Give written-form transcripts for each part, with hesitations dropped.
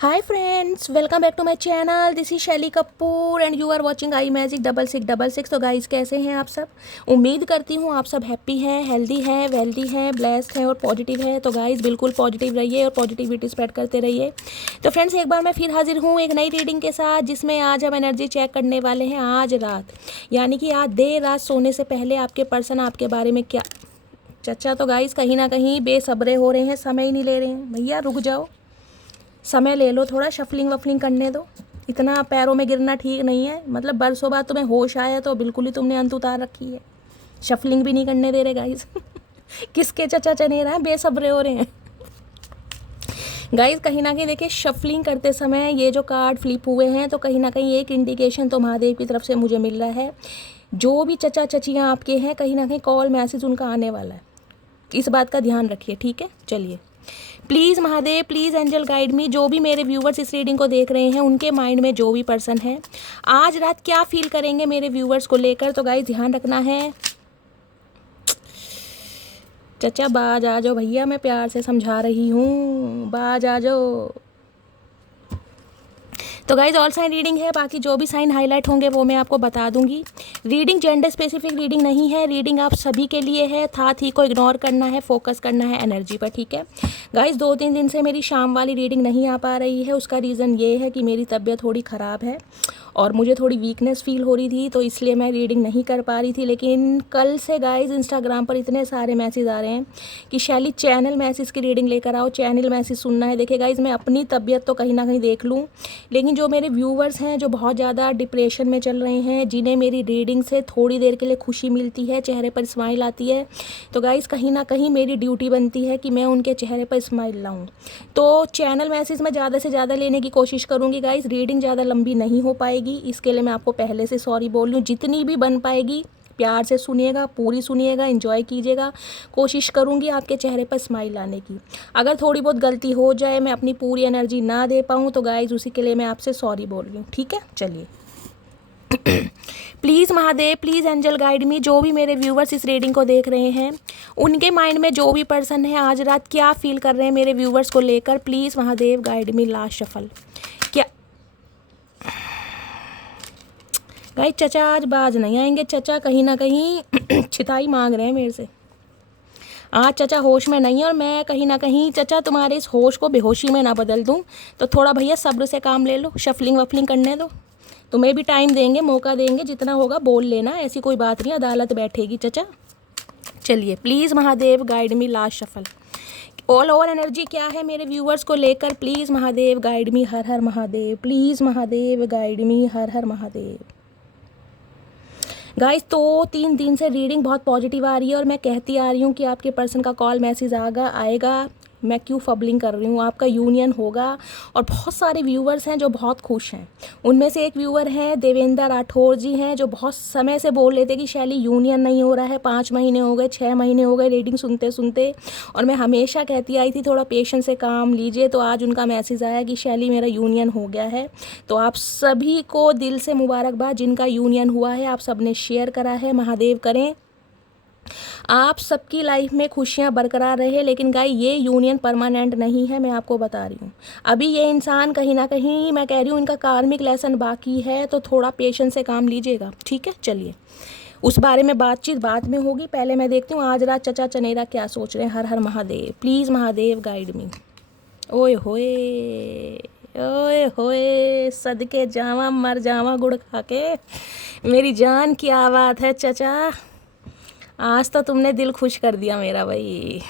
Hi friends, welcome back to my channel. This is Shaili Kapoor and you are watching I magic 6666। तो guys, कैसे हैं आप सब? उम्मीद करती हूँ आप सब हैप्पी हैं, हेल्दी हैं, वेल्दी हैं, ब्लेस्ड हैं और पॉजिटिव हैं। तो गाइस, बिल्कुल पॉजिटिव रहिए और पॉजिटिविटी स्प्रेड करते रहिए। तो फ्रेंड्स, एक बार मैं फिर हाजिर हूँ एक नई रीडिंग के साथ, जिसमें आज हम एनर्जी चेक करने वाले हैं आज रात, यानी कि आज देर रात सोने से पहले आपके पर्सन आपके बारे में क्या। चचा तो गाइस कहीं ना कहीं बेसब्रे हो रहे हैं, समय ही नहीं ले रहे हैं। भैया रुक जाओ, समय ले लो, थोड़ा शफलिंग वफलिंग करने दो। इतना पैरों में गिरना ठीक नहीं है। मतलब बरसों बाद तुम्हें होश आया तो बिल्कुल ही तुमने अंत उतार रखी है। शफलिंग भी नहीं करने दे रहे गाइस। किसके चचा चने रहा है, बेसब्रे हो रहे हैं गाइस। कहीं ना कहीं देखिए, शफलिंग करते समय ये जो कार्ड फ्लिप हुए हैं, तो कहीं ना कहीं एक इंडिकेशन तो महादेव की तरफ से मुझे मिल रहा है। जो भी चचा चचियाँ आपके हैं, कहीं ना कहीं कॉल मैसेज उनका आने वाला है। इस बात का ध्यान रखिए, ठीक है। चलिए, please Mahadev, please angel guide me. जो भी मेरे व्यूवर्स इस रीडिंग को देख रहे हैं, उनके माइंड में जो भी पर्सन है, आज रात क्या फील करेंगे मेरे व्यूवर्स को लेकर। तो गाइस, ध्यान रखना है। चचा बाज आ जाओ भैया, मैं प्यार से समझा रही हूँ, बाज आ जाओ। तो गाइज, ऑल साइन रीडिंग है, बाकी जो भी साइन हाईलाइट होंगे वो मैं आपको बता दूंगी। रीडिंग जेंडर स्पेसिफिक रीडिंग नहीं है, रीडिंग आप सभी के लिए है। था थी को इग्नोर करना है, फोकस करना है एनर्जी पर, ठीक है गाइज। 2-3 दिन से मेरी शाम वाली रीडिंग नहीं आ पा रही है। उसका रीज़न ये है कि मेरी तबीयत थोड़ी ख़राब है और मुझे थोड़ी वीकनेस फील हो रही थी, तो इसलिए मैं रीडिंग नहीं कर पा रही थी। लेकिन कल से गाइज इंस्टाग्राम पर इतने सारे मैसेज आ रहे हैं कि शैली चैनल मैसेज की रीडिंग लेकर आओ, चैनल मैसेज सुनना है। देखिए गाइज, मैं अपनी तबीयत तो कहीं ना कहीं देख लूँ, लेकिन जो मेरे व्यूवर्स हैं जो बहुत ज़्यादा डिप्रेशन में चल रहे हैं, जिन्हें मेरी रीडिंग से थोड़ी देर के लिए खुशी मिलती है, चेहरे पर स्माइल आती है, तो गाइज कहीं ना कहीं मेरी ड्यूटी बनती है कि मैं उनके चेहरे पर स्माइल लाऊं। तो चैनल मैसेज में ज़्यादा से ज़्यादा लेने की कोशिश करूँगी गाइज। रीडिंग ज़्यादा लंबी नहीं हो पाएगी, इसके लिए मैं आपको पहले से सॉरी बोल रही हूँ। जितनी भी बन पाएगी प्यार से सुनिएगा, पूरी सुनिएगा, एंजॉय कीजिएगा। कोशिश करूँगी आपके चेहरे पर स्माइल लाने की। अगर थोड़ी बहुत गलती हो जाए, मैं अपनी पूरी एनर्जी ना दे पाऊँ, तो गाइज उसी के लिए मैं आपसे सॉरी बोल रही हूँ, ठीक है। चलिए, please Mahadev, please angel guide me. जो भी मेरे व्यूवर्स इस रीडिंग को देख रहे हैं, उनके माइंड में जो भी पर्सन है, आज रात क्या फील कर रहे हैं मेरे व्यूवर्स को लेकर। Please Mahadev guide me. Last shuffle क्या गाइस, चचा आज बाज नहीं आएंगे। चचा कहीं ना कहीं छिताई मांग रहे हैं मेरे से। आज चचा होश में नहीं है, और मैं कहीं ना कहीं चचा तुम्हारे इस होश को बेहोशी में ना बदल दूं। तो थोड़ा भैया सब्र से काम ले लो, शफलिंग वफलिंग करने दो। तुम्हें भी टाइम देंगे, मौका देंगे, जितना होगा बोल लेना, ऐसी कोई बात नहीं, अदालत बैठेगी चचा। चलिए, please Mahadev guide me. Last shuffle all over energy क्या है मेरे व्यूवर्स को लेकर। Please Mahadev guide me. Her Har Mahadev. Please Mahadev guide me. Her Har Mahadev. Guys, तो 3 दिन से रीडिंग बहुत पॉजिटिव आ रही है, और मैं कहती आ रही हूँ कि आपके पर्सन का कॉल मैसेज आएगा। मैं क्यों फबलिंग कर रही हूँ, आपका यूनियन होगा। और बहुत सारे व्यूवर्स हैं जो बहुत खुश हैं। उनमें से एक व्यूवर हैं देवेंद्र राठौर जी हैं, जो बहुत समय से बोल रहे थे कि शैली यूनियन नहीं हो रहा है। 5 महीने हो गए, 6 महीने हो गए रीडिंग सुनते सुनते, और मैं हमेशा कहती आई थी थोड़ा पेशेंस से काम लीजिए। तो आज उनका मैसेज आया कि शैली मेरा यूनियन हो गया है। तो आप सभी को दिल से मुबारकबाद, जिनका यूनियन हुआ है। आप सब ने शेयर करा है, महादेव करें आप सबकी लाइफ में खुशियां बरकरार रहे। लेकिन गाइस, ये यूनियन परमानेंट नहीं है, मैं आपको बता रही हूँ। अभी ये इंसान कहीं ना कहीं, मैं कह रही हूँ, इनका कार्मिक लेसन बाकी है। तो थोड़ा पेशेंस से काम लीजिएगा, ठीक है। चलिए, उस बारे में बातचीत बाद में होगी। पहले मैं देखती हूँ आज रात चचा चनेरा क्या सोच रहे हैं। Har Har Mahadev. Please Mahadev guide me. ओए होए, ओए होए, सदके जावा मर जावा गुड़ खा के। मेरी जान की आवाज़ है चचा, आज तो तुमने दिल खुश कर दिया मेरा भाई।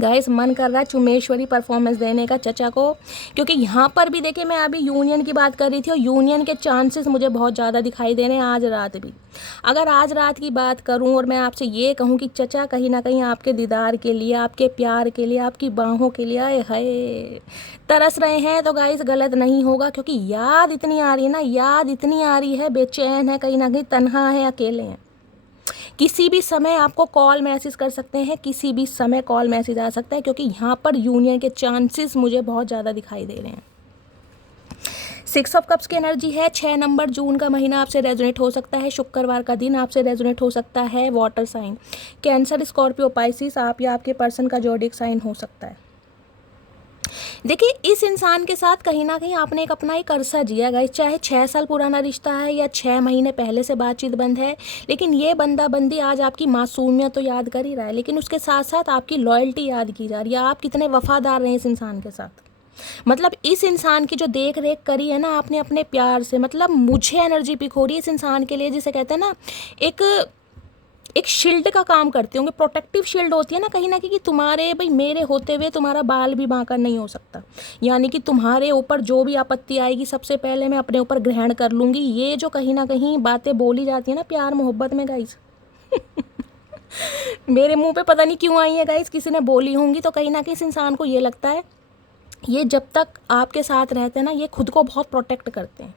गाइस, मन कर रहा है चुमेश्वरी परफॉर्मेंस देने का चचा को, क्योंकि यहाँ पर भी देखिए, मैं अभी यूनियन की बात कर रही थी, और यूनियन के चांसेस मुझे बहुत ज़्यादा दिखाई दे रहे हैं आज रात भी। अगर आज रात की बात करूँ और मैं आपसे ये कहूँ कि चचा कहीं ना कहीं आपके दीदार के लिए, आपके प्यार के लिए, आपकी बाहों के लिए आए हाय तरस रहे हैं, तो गाइस गलत नहीं होगा। क्योंकि याद इतनी आ रही है ना, याद इतनी आ रही है, बेचैन है, कहीं ना कहीं तन्हा है, अकेले हैं। किसी भी समय आपको कॉल मैसेज कर सकते हैं, किसी भी समय कॉल मैसेज आ सकता है, क्योंकि यहाँ पर यूनियन के चांसेस मुझे बहुत ज़्यादा दिखाई दे रहे हैं। 6 ऑफ कप्स की एनर्जी है। 6 नंबर, जून का महीना आपसे रेजोनेट हो सकता है। शुक्रवार का दिन आपसे रेजोनेट हो सकता है। Water sign Cancer, Scorpio, Pisces, आप या आपके पर्सन का जोडिक साइन हो सकता है। देखिए, इस इंसान के साथ कहीं न कहीं आपने एक अपना एक अरसा जिया गाइस, चाहे 6 साल पुराना रिश्ता है या 6 महीने पहले से बातचीत बंद है, लेकिन ये बंदा-बंदी आज आपकी मासूमियत तो याद कर ही रहा है, लेकिन उसके साथ-साथ आपकी लॉयल्टी याद की जा रही है। आप कितने वफ़ादार रहे इस इंसान के साथ। मतलब इस इंसान की जो देख-रेख करी है ना आपने अपने प्यार से, मतलब मुझे एनर्जी पिक हो रही है इस इंसान के लिए, जिसे कहते हैं ना, एक एक शील्ड का काम करते होंगे, प्रोटेक्टिव शील्ड होती है ना कहीं ना कहीं, कि तुम्हारे भाई मेरे होते हुए तुम्हारा बाल भी बांका नहीं हो सकता, यानी कि तुम्हारे ऊपर जो भी आपत्ति आएगी सबसे पहले मैं अपने ऊपर ग्रहण कर लूँगी। ये जो कहीं ना कहीं बातें बोली जाती है ना प्यार मोहब्बत में गाइस, मेरे मुंह पे पता नहीं क्यों आई है गाइस, किसी ने बोली होंगी, तो कहीं ना कहीं इस इंसान को ये लगता है, ये जब तक आपके साथ रहते हैं ना ये खुद को बहुत प्रोटेक्ट करते हैं।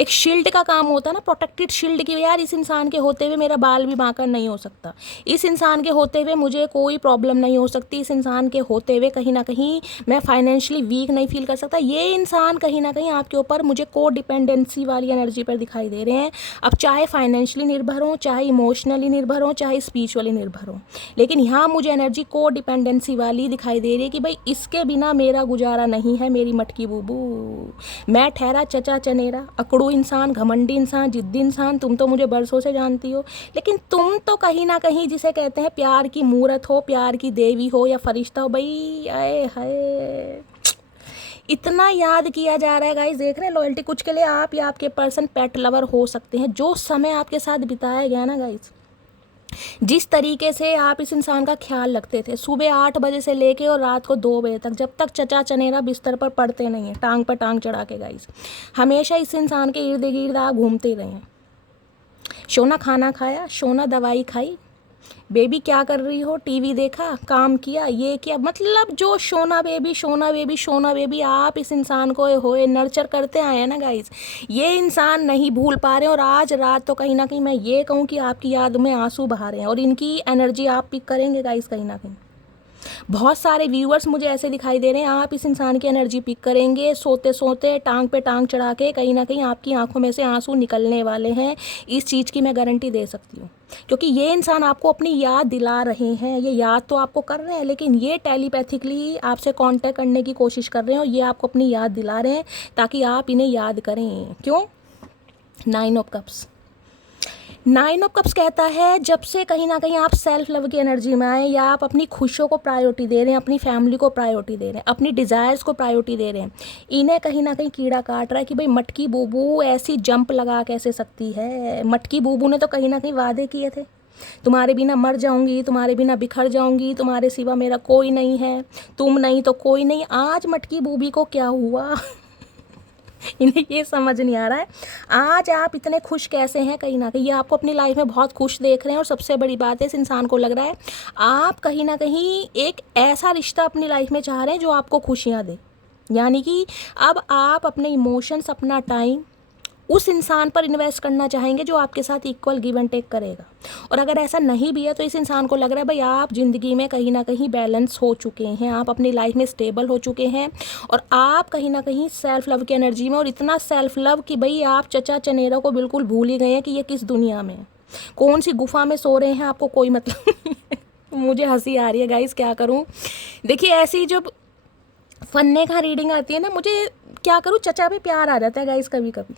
एक शील्ड का काम होता है ना, प्रोटेक्टेड शील्ड की, यार इस इंसान के होते हुए मेरा बाल भी बांका नहीं हो सकता, इस इंसान के होते हुए मुझे कोई प्रॉब्लम नहीं हो सकती, इस इंसान के होते हुए कहीं ना कहीं मैं फाइनेंशियली वीक नहीं फील कर सकता। ये इंसान कहीं ना कहीं आपके ऊपर मुझे को डिपेंडेंसी वाली एनर्जी पर दिखाई दे रहे हैं। अब चाहे फाइनेंशियली निर्भर हो, चाहे इमोशनली निर्भर हो, चाहे स्पिरिचुअली निर्भर हो, लेकिन यहाँ मुझे एनर्जी को डिपेंडेंसी वाली दिखाई दे रही है कि भाई इसके बिना मेरा गुजारा नहीं है, मेरी मटकी बूबू। मैं ठहरा चचा चनेरा, अकड़ू इंसान, घमंडी इंसान, जिद्दी इंसान, तुम तो मुझे बरसों से जानती हो, लेकिन तुम तो कहीं ना कहीं जिसे कहते हैं प्यार की मूरत हो, प्यार की देवी हो या फरिश्ता हो भाई। आए हाय, इतना याद किया जा रहा है गाइस, देख रहे हैं लॉयल्टी। कुछ के लिए आप या आपके पर्सन पेट लवर हो सकते हैं। जो समय आपके साथ बिताया गया ना गाइस, जिस तरीके से आप इस इंसान का ख्याल रखते थे, सुबह 8 बजे से लेके और रात को 2 बजे तक, जब तक चचा चनेरा बिस्तर पर पड़ते नहीं हैं, टांग पर टांग चढ़ा के गाइस, हमेशा इस इंसान के इर्द गिर्द आप घूमते ही रहे हैं। सोना खाना खाया, सोना दवाई खाई, बेबी क्या कर रही हो, टीवी देखा, काम किया, ये किया, मतलब जो सोना बेबी सोना बेबी सोना बेबी आप इस इंसान को होए नर्चर करते आए हैं ना गाइस, ये इंसान नहीं भूल पा रहे हैं। और आज रात तो कहीं ना कहीं मैं ये कहूँ कि आपकी याद में आंसू बहा रहे हैं, और इनकी एनर्जी आप पिक करेंगे गाइस। कहीं ना कहीं बहुत सारे व्यूअर्स मुझे ऐसे दिखाई दे रहे हैं, आप इस इंसान की एनर्जी पिक करेंगे, सोते सोते टांग पे टांग चढ़ा के कहीं ना कहीं आपकी आंखों में से आंसू निकलने वाले हैं। इस चीज़ की मैं गारंटी दे सकती हूँ, क्योंकि ये इंसान आपको अपनी याद दिला रहे हैं। ये याद तो आपको कर रहे हैं, लेकिन ये टेलीपैथिकली आपसे कांटेक्ट करने की कोशिश कर रहे हैं, और ये आपको अपनी याद दिला रहे हैं ताकि आप इन्हें याद करें। क्यों? 9 ऑफ कप्स, 9 ऑफ कप्स कहता है जब से कहीं ना कहीं आप सेल्फ लव की एनर्जी में आए, या आप अपनी खुशियों को प्रायोरिटी दे रहे हैं, अपनी फैमिली को प्रायोरिटी दे रहे हैं, अपनी डिज़ायर्स को प्रायोरिटी दे रहे हैं, इन्हें कहीं ना कहीं कीड़ा काट रहा है कि भाई मटकी बूबू ऐसी जंप लगा कैसे सकती है। मटकी बूबू ने तो कहीं ना कहीं वादे किए थे, तुम्हारे बिना मर जाऊंगी, तुम्हारे बिना बिखर जाऊंगी, तुम्हारे सिवा मेरा कोई नहीं है, तुम नहीं तो कोई नहीं। आज मटकी बूबी को क्या हुआ? इन्हें ये समझ नहीं आ रहा है आज आप इतने खुश कैसे हैं। कहीं ना कहीं ये आपको अपनी लाइफ में बहुत खुश देख रहे हैं, और सबसे बड़ी बात है इस इंसान को लग रहा है आप कहीं ना कहीं एक ऐसा रिश्ता अपनी लाइफ में चाह रहे हैं जो आपको खुशियाँ दे, यानी कि अब आप अपने इमोशंस, अपना टाइम उस इंसान पर इन्वेस्ट करना चाहेंगे जो आपके साथ इक्वल गिव एंड टेक करेगा। और अगर ऐसा नहीं भी है तो इस इंसान को लग रहा है भाई आप ज़िंदगी में कहीं ना कहीं बैलेंस हो चुके हैं, आप अपनी लाइफ में स्टेबल हो चुके हैं, और आप कहीं ना कहीं सेल्फ लव की एनर्जी में, और इतना सेल्फ लव कि भाई आप चचा चनेरा को बिल्कुल भूल ही गए हैं कि ये किस दुनिया में है, कौन सी गुफा में सो रहे हैं, आपको कोई मतलब नहीं है। मुझे हंसी आ रही है गाइस, क्या करूँ। देखिए ऐसी जब फन्ने का रीडिंग आती है ना, मुझे क्या करूँ, चचा पे प्यार आ जाता है गाइस कभी कभी।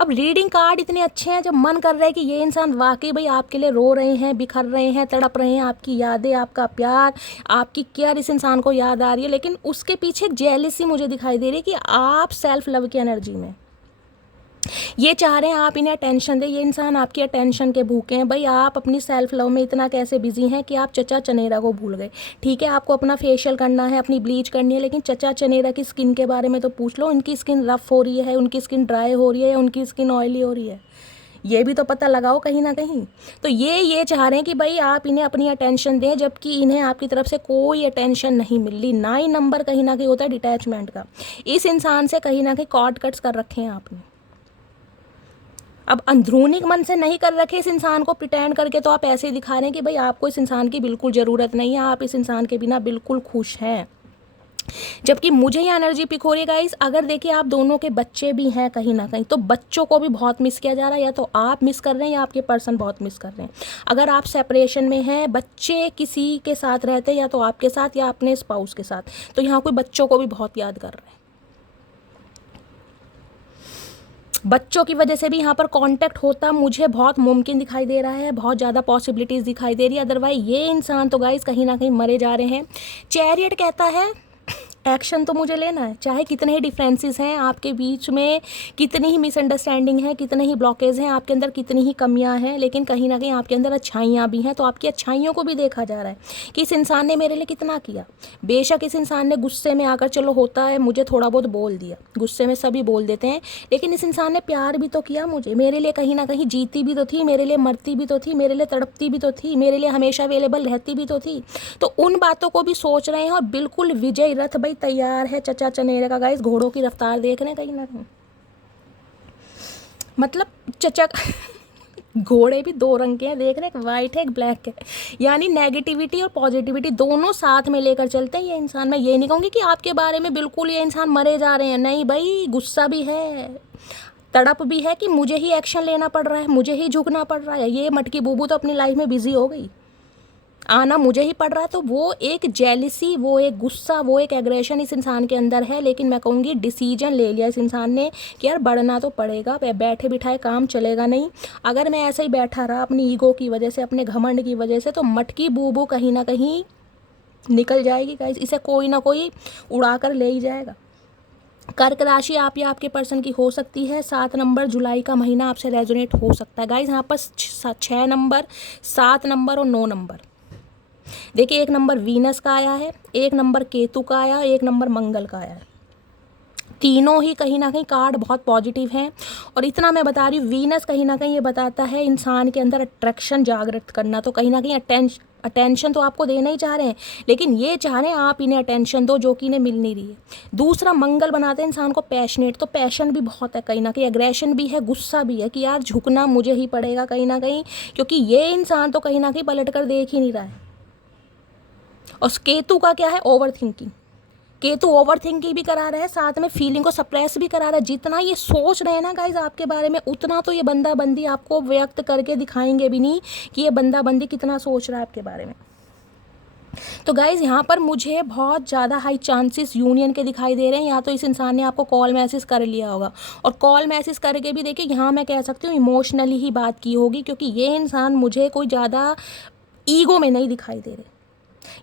अब रीडिंग कार्ड इतने अच्छे हैं, जब मन कर रहा है कि ये इंसान वाकई भाई आपके लिए रो रहे हैं, बिखर रहे हैं, तड़प रहे हैं, आपकी यादें, आपका प्यार, आपकी केयर इस इंसान को याद आ रही है, लेकिन उसके पीछे जेलिसी मुझे दिखाई दे रही है कि आप सेल्फ लव की एनर्जी में ये चाह रहे हैं आप इन्हें अटेंशन दें। ये इंसान आपकी अटेंशन के भूखे हैं। भाई आप अपनी सेल्फ लव में इतना कैसे बिजी हैं कि आप चचा चनेरा को भूल गए। ठीक है, आपको अपना फेशियल करना है, अपनी ब्लीच करनी है, लेकिन चचा चनेरा की स्किन के बारे में तो पूछ लो। उनकी स्किन रफ हो रही है, उनकी स्किन ड्राई हो रही है, या उनकी स्किन ऑयली हो रही है, ये भी तो पता लगाओ कहीं ना कहीं। तो ये चाह रहे हैं कि भाई आप इन्हें अपनी अटेंशन दें, जबकि इन्हें आपकी तरफ से कोई अटेंशन नहीं मिल रही। 9 नंबर कहीं ना कहीं होता है डिटैचमेंट का। इस इंसान से कहीं ना कहीं कॉर्ड कट्स कर रखे हैं आपने। अब अंदरूनी मन से नहीं कर रखे इस इंसान को, प्रिटेंड करके तो आप ऐसे ही दिखा रहे हैं कि भाई आपको इस इंसान की बिल्कुल ज़रूरत नहीं है, आप इस इंसान के बिना बिल्कुल खुश हैं। जबकि मुझे ये एनर्जी पिक हो रही है गाइस, अगर देखिए आप दोनों के बच्चे भी हैं कहीं ना कहीं, तो बच्चों को भी बहुत मिस किया जा रहा है, या तो आप मिस कर रहे हैं या आपके पर्सन बहुत मिस कर रहे हैं। अगर आप सेपरेशन में हैं, बच्चे किसी के साथ रहते हैं, या तो आपके साथ या अपने स्पाउस के साथ, तो यहाँ कोई बच्चों को भी बहुत याद कर रहे हैं। बच्चों की वजह से भी यहाँ पर कांटेक्ट होता मुझे बहुत मुमकिन दिखाई दे रहा है, बहुत ज़्यादा पॉसिबिलिटीज़ दिखाई दे रही है। अदरवाइज ये इंसान तो गाइस कहीं ना कहीं मरे जा रहे हैं। चैरियट कहता है एक्शन तो मुझे लेना है, चाहे कितने ही डिफरेंसेस हैं आपके बीच में, कितनी ही मिसअंडरस्टैंडिंग है, कितने ही ब्लॉकेज हैं आपके अंदर, कितनी ही कमियां हैं, लेकिन कहीं ना कहीं आपके अंदर अच्छाइयाँ भी हैं। तो आपकी अच्छाइयों को भी देखा जा रहा है कि इस इंसान ने मेरे लिए कितना किया। बेशक इस इंसान ने गुस्से में आकर, चलो होता है, मुझे थोड़ा बहुत बोल दिया, गुस्से में सभी बोल देते हैं, लेकिन इस इंसान ने प्यार भी तो किया मुझे, मेरे लिए कहीं ना कहीं जीती भी तो थी, मेरे लिए मरती भी तो थी, मेरे लिए तड़पती भी तो थी, मेरे लिए हमेशा अवेलेबल रहती भी तो थी। तो उन बातों को भी सोच रहे हैं, और बिल्कुल विजय रथ भाई तैयार है चचा चनेरे का। गाइस घोड़ों की रफ्तार देख रहे हैं कहीं ना कहीं, मतलब चचा घोड़े भी दो रंग के हैं, देख रहे हैं, एक वाइट है एक ब्लैक है, यानी नेगेटिविटी और पॉजिटिविटी दोनों साथ में लेकर चलते हैं ये इंसान। मैं ये नहीं कहूँगी कि आपके बारे में बिल्कुल ये इंसान मरे जा रहे हैं, नहीं भाई, गुस्सा भी है, तड़प भी है कि मुझे ही एक्शन लेना पड़ रहा है, मुझे ही झुकना पड़ रहा है। ये मटकी बूबू तो अपनी लाइफ में बिजी हो गई, आना मुझे ही पड़ रहा है। तो वो एक जेलिसी, वो एक गुस्सा, वो एक एग्रेशन इस इंसान के अंदर है। लेकिन मैं कहूँगी डिसीजन ले लिया इस इंसान ने कि यार बढ़ना तो पड़ेगा, बैठे बिठाए काम चलेगा नहीं। अगर मैं ऐसे ही बैठा रहा अपनी ईगो की वजह से, अपने घमंड की वजह से, तो मटकी बूबू कहीं ना कहीं निकल जाएगी गाइस, इसे कोई ना कोई उड़ा कर ले ही जाएगा। कर्क राशि आप या आपके पर्सन की हो सकती है। 7 नंबर जुलाई का महीना आपसे रेजोनेट हो सकता है गाइस। यहाँ पर 6 नंबर, 7 नंबर और 9 नंबर। देखिए, 1 नंबर वीनस का आया है, 1 नंबर केतु का आया, 1 नंबर मंगल का आया है। तीनों ही कहीं ना कहीं कार्ड बहुत पॉजिटिव हैं। और इतना मैं बता रही हूँ, वीनस कहीं ना कहीं ये बताता है इंसान के अंदर अट्रैक्शन जागृत करना। तो कहीं ना कहीं अटेंशन तो आपको देना ही चाह रहे हैं, लेकिन ये चाह रहे हैं आप इन्हें अटेंशन दो जो कि इन्हें मिल नहीं रही है। दूसरा, मंगल बनाते हैं इंसान को पैशनेट, तो पैशन भी बहुत है कहीं ना कहीं, एग्रेशन भी है, गुस्सा भी है कि यार झुकना मुझे ही पड़ेगा कहीं ना कहीं, क्योंकि ये इंसान तो कहीं ना कहीं पलट कर देख ही नहीं रहा है। और केतु का क्या है, over thinking. Ketu over thinking भी करा रहा है, साथ में फीलिंग को सप्रेस भी करा रहा है। जितना ये सोच रहे हैं ना गाइज आपके बारे में, उतना तो ये बंदा बंदी आपको व्यक्त करके दिखाएंगे भी नहीं कि ये बंदा बंदी कितना सोच रहा है आपके बारे में। तो गाइज यहाँ पर मुझे बहुत ज़्यादा हाई चांसेस यूनियन के दिखाई दे रहे हैं। या तो इस इंसान ने आपको कॉल मैसेज कर लिया होगा, और कॉल मैसेज करके भी देखिए यहाँ मैं कह सकती हूँ इमोशनली ही बात की होगी, क्योंकि ये इंसान मुझे कोई ज़्यादा ईगो में नहीं दिखाई दे रहे।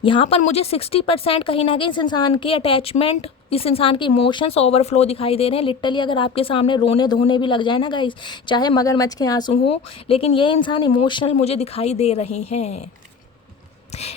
यहाँ पर मुझे 60% कहीं ना कहीं इस इंसान के अटैचमेंट, इस इंसान के इमोशंस ओवरफ्लो दिखाई दे रहे हैं। लिटरली अगर आपके सामने रोने धोने भी लग जाए ना गाइस, चाहे मगरमच्छ के आंसू हों, लेकिन ये इंसान इमोशनल मुझे दिखाई दे रहे हैं।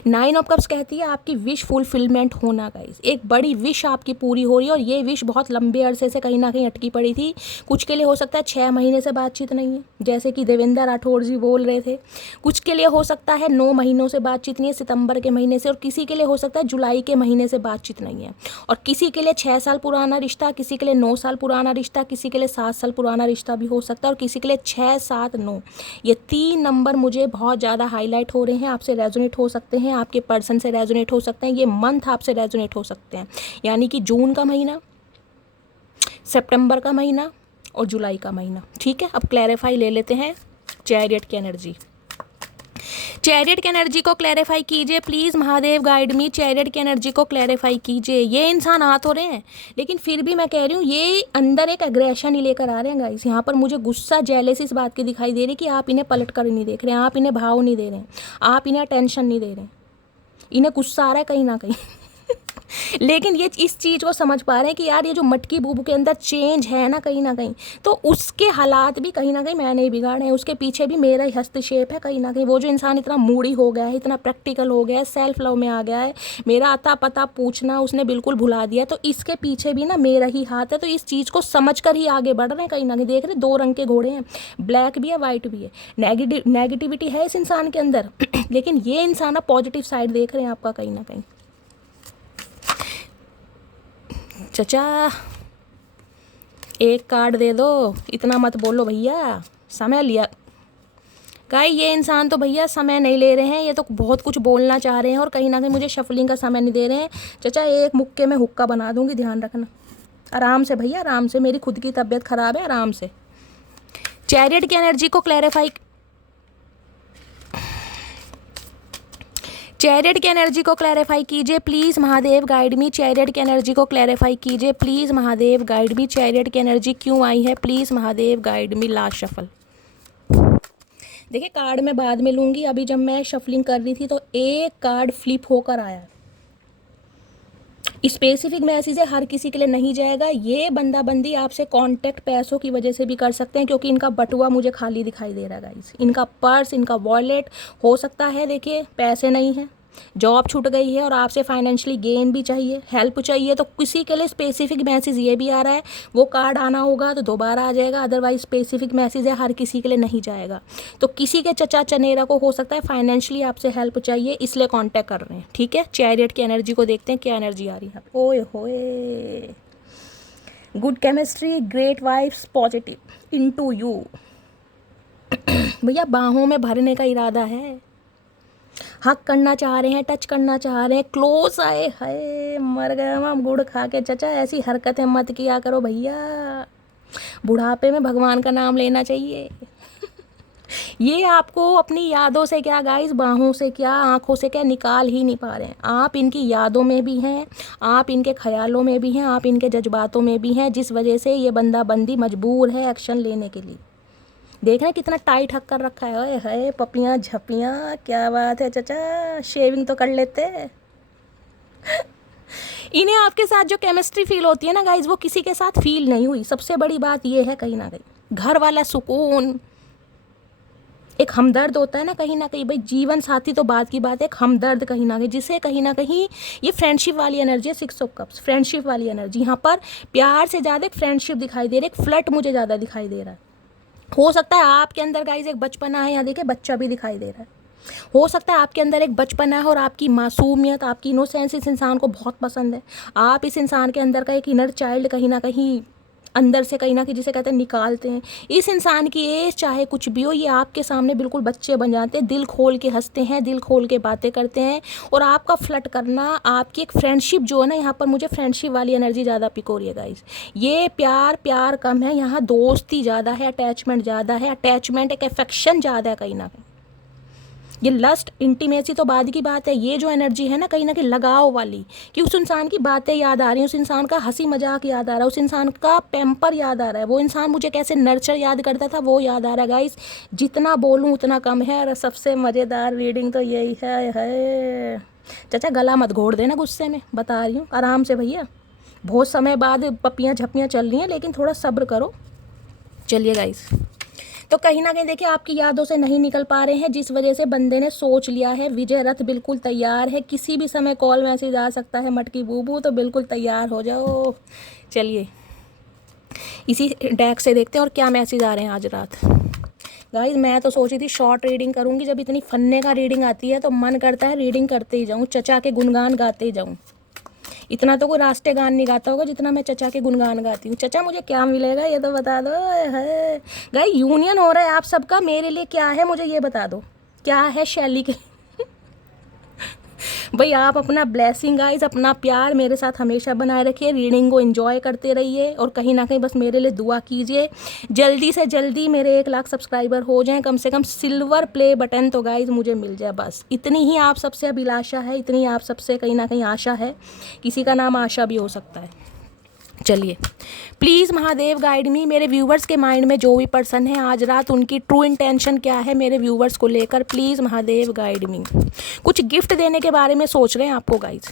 9 ऑफ कप्स कहती है आपकी विश फुलफिलमेंट होना गाइस, एक बड़ी विश आपकी पूरी हो रही है। और ये विश बहुत लंबे अरसे से कहीं ना कहीं अटकी पड़ी थी। कुछ के लिए हो सकता है 6 महीने से बातचीत नहीं है, जैसे कि देवेंद्र राठौर जी बोल रहे थे। कुछ के लिए हो सकता है 9 महीनों से बातचीत नहीं है, सितंबर के महीने से। और किसी के लिए हो सकता है जुलाई के महीने से बातचीत नहीं है। और किसी के लिए 6 साल पुराना रिश्ता, किसी के लिए 9 साल पुराना रिश्ता, किसी के लिए 7 साल पुराना रिश्ता भी हो सकता है, और किसी के लिए 6, 7, 9, ये 3 नंबर मुझे बहुत ज़्यादा हाईलाइट हो रहे हैं। आपसे रेजोनेट हो सकते हैं, आपके पर्सन से रेजोनेट हो सकते हैं, ये मंथ आपसे रेजोनेट हो सकते हैं। यानी कि जून का महीना, सितंबर का महीना और जुलाई का महीना। ठीक है, अब क्लैरिफाई ले लेते हैं चैरियट की एनर्जी। चैरियट की एनर्जी को क्लैरिफाई कीजिए please, Mahadev guide me. Chariot की एनर्जी को क्लैरिफाई कीजिए। ये इंसान आ तो रहे हैं, लेकिन फिर भी मैं कह रही हूँ ये अंदर एक एग्रेशन ही लेकर आ रहे हैं गाइस। यहाँ पर मुझे गुस्सा, जेलसी इस बात की दिखाई दे रही कि आप इन्हें पलट कर नहीं देख रहे हैं, आप इन्हें भाव नहीं दे रहे हैं, आप इन्हें अटेंशन नहीं दे रहे हैं, इन्हें गुस्सा आ रहा है कहीं ना कहीं लेकिन ये इस चीज़ को समझ पा रहे हैं कि यार ये जो मटकी बूबू के अंदर चेंज है ना कहीं ना कहीं, तो उसके हालात भी कहीं ना कहीं मैंने ही बिगाड़े हैं, उसके पीछे भी मेरा ही हस्तक्षेप है कहीं ना कहीं। वो जो इंसान इतना मूडी हो गया है, इतना प्रैक्टिकल हो गया है, सेल्फ लव में आ गया है, मेरा अता पता पूछना उसने बिल्कुल भुला दिया, तो इसके पीछे भी ना मेरा ही हाथ है। तो इस चीज़ को समझ कर ही आगे बढ़ रहे हैं कहीं ना कहीं। देख रहे 2 रंग के घोड़े हैं, ब्लैक भी है वाइट भी है। नेगेटिविटी है इस इंसान के अंदर लेकिन ये इंसान पॉजिटिव साइड देख रहे हैं आपका कहीं ना कहीं। चचा एक कार्ड दे दो, इतना मत बोलो भैया, समय लिया। गाइस ये इंसान तो भैया समय नहीं ले रहे हैं, ये तो बहुत कुछ बोलना चाह रहे हैं और कहीं ना कहीं मुझे शफलिंग का समय नहीं दे रहे हैं। चाचा एक मुक्के में हुक्का बना दूंगी, ध्यान रखना। आराम से भैया, आराम से, मेरी खुद की तबीयत खराब है, आराम से। चैरियट की एनर्जी को क्लैरिफाई, चैरियट की एनर्जी को क्लैरिफाई कीजिए please Mahadev, guide me. Chariot की एनर्जी को क्लैरिफाई कीजिए please Mahadev, guide me. Chariot की एनर्जी क्यों आई है, please Mahadev guide me. Last shuffle. देखिए कार्ड मैं बाद में लूँगी, अभी जब मैं शफलिंग कर रही थी तो एक कार्ड फ्लिप होकर आया। स्पेसिफिक मैसेज है, हर किसी के लिए नहीं जाएगा। ये बंदा बंदी आपसे कांटेक्ट पैसों की वजह से भी कर सकते हैं, क्योंकि इनका बटुआ मुझे खाली दिखाई दे रहा है गाइस। इनका पर्स, इनका वॉलेट हो सकता है, देखिए पैसे नहीं हैं, जॉब छूट गई है और आपसे फाइनेंशियली गेन भी चाहिए, हेल्प चाहिए, तो किसी के लिए स्पेसिफिक मैसेज ये भी आ रहा है। वो कार्ड आना होगा तो दोबारा आ जाएगा, अदरवाइज स्पेसिफिक मैसेज है, हर किसी के लिए नहीं जाएगा। तो किसी के चचा चनेरा को हो सकता है फाइनेंशियली आपसे हेल्प चाहिए, इसलिए कांटेक्ट कर रहे हैं, ठीक है। चैरियट की एनर्जी को देखते हैं क्या एनर्जी आ रही है। ओए होए, good chemistry, great vibes, positive into you. भैया बाहों में भरने का इरादा है, हक करना चाह रहे हैं, टच करना चाह रहे हैं, क्लोज आए। हाय मर गया मैं गुड़ खा के। चाचा ऐसी हरकतें मत किया करो भैया, बुढ़ापे में भगवान का नाम लेना चाहिए। ये आपको अपनी यादों से क्या गाइस, बाहों से क्या, आंखों से क्या निकाल ही नहीं पा रहे हैं। आप इनकी यादों में भी हैं, आप इनके ख्यालों में भी हैं, आप इनके जज्बातों में भी हैं, जिस वजह से ये बंदा बंदी मजबूर है एक्शन लेने के लिए। देख रहे हैं कितना टाइट हक कर रखा है। ओए हाय पपियाँ झपियाँ, क्या बात है चाचा, शेविंग तो कर लेते। इन्हें आपके साथ जो केमिस्ट्री फील होती है ना गाइज, वो किसी के साथ फील नहीं हुई। सबसे बड़ी बात ये है, कहीं ना कहीं घर वाला सुकून, एक हमदर्द होता है ना कहीं भाई, जीवन साथी तो बात की बात है, एक हमदर्द कहीं ना कहीं, जिसे कहीं ना कहीं ये फ्रेंडशिप वाली एनर्जी है। 6 ऑफ कप्स फ्रेंडशिप वाली एनर्जी, यहाँ पर प्यार से ज़्यादा एक फ्रेंडशिप दिखाई दे रही है, एक फ्लर्ट मुझे ज़्यादा दिखाई दे रहा है। हो सकता है आपके अंदर गाइज एक बचपना है, यहाँ देखिए बच्चा भी दिखाई दे रहा है। हो सकता है आपके अंदर एक बचपना है और आपकी मासूमियत, आपकी इनोसेंस इस इंसान को बहुत पसंद है। आप इस इंसान के अंदर का एक इनर चाइल्ड कहीं ना कहीं अंदर से कहीं ना कहीं, जिसे कहते हैं, निकालते हैं। इस इंसान की एज चाहे कुछ भी हो, ये आपके सामने बिल्कुल बच्चे बन जाते हैं, दिल खोल के हंसते हैं, दिल खोल के बातें करते हैं। और आपका फ्लर्ट करना, आपकी एक फ्रेंडशिप जो है ना, यहाँ पर मुझे फ्रेंडशिप वाली एनर्जी ज़्यादा पिक हो रही है गाइज। ये प्यार कम है, यहाँ दोस्ती ज़्यादा है, अटैचमेंट ज़्यादा है, अटैचमेंट एक अफेक्शन ज़्यादा है कहीं ना कहीं। ये लस्ट इंटीमेसी तो बाद की बात है, ये जो एनर्जी है ना कहीं लगाव वाली, कि उस इंसान की बातें याद आ रही हैं, उस इंसान का हंसी मजाक याद आ रहा है, उस इंसान का पैम्पर याद आ रहा है, वो इंसान मुझे कैसे नर्चर याद करता था वो याद आ रहा है गाइस। जितना बोलूँ उतना कम है। और सबसे मज़ेदार रीडिंग तो यही है। चाचा गला मत घोड़ देना गुस्से में, बता रही हूँ, आराम से भैया। बहुत समय बाद पपियाँ झपियाँ चल रही हैं, लेकिन थोड़ा सब्र करो। चलिए गाइस, तो कहीं ना कहीं देखिए आपकी यादों से नहीं निकल पा रहे हैं, जिस वजह से बंदे ने सोच लिया है। विजय रथ बिल्कुल तैयार है, किसी भी समय कॉल मैसेज आ सकता है, मटकी बूबू, तो बिल्कुल तैयार हो जाओ। चलिए इसी डेक से देखते हैं और क्या मैसेज आ रहे हैं आज रात। गाइस मैं तो सोची थी शॉर्ट रीडिंग करूँगी, जब इतनी फन्ने का रीडिंग आती है तो मन करता है रीडिंग करते ही जाऊँ, चचा के गुणगान गाते ही जाऊँ। इतना तो कोई रास्ते गान नहीं गाता होगा जितना मैं चचा के गुणगान गाती हूँ। चचा मुझे क्या मिलेगा ये तो बता दो। है गाइस यूनियन हो रहा है आप सबका, मेरे लिए क्या है मुझे ये बता दो, क्या है शैली के भाई आप अपना ब्लेसिंग गाइस, अपना प्यार मेरे साथ हमेशा बनाए रखिए, रीडिंग को एंजॉय करते रहिए और कहीं ना कहीं बस मेरे लिए दुआ कीजिए, जल्दी से जल्दी मेरे 1 लाख सब्सक्राइबर हो जाएं, कम से कम सिल्वर प्ले बटन तो गाइस मुझे मिल जाए, बस इतनी ही आप सबसे अभिलाषा है, इतनी आप सबसे कहीं ना कहीं आशा है। किसी का नाम आशा भी हो सकता है। चलिए प्लीज़ महादेव गाइड मी, मेरे व्यूवर्स के माइंड में जो भी पर्सन है आज रात, उनकी ट्रू इंटेंशन क्या है मेरे व्यूवर्स को लेकर, प्लीज़ महादेव गाइड मी। कुछ गिफ्ट देने के बारे में सोच रहे हैं आपको गाइज।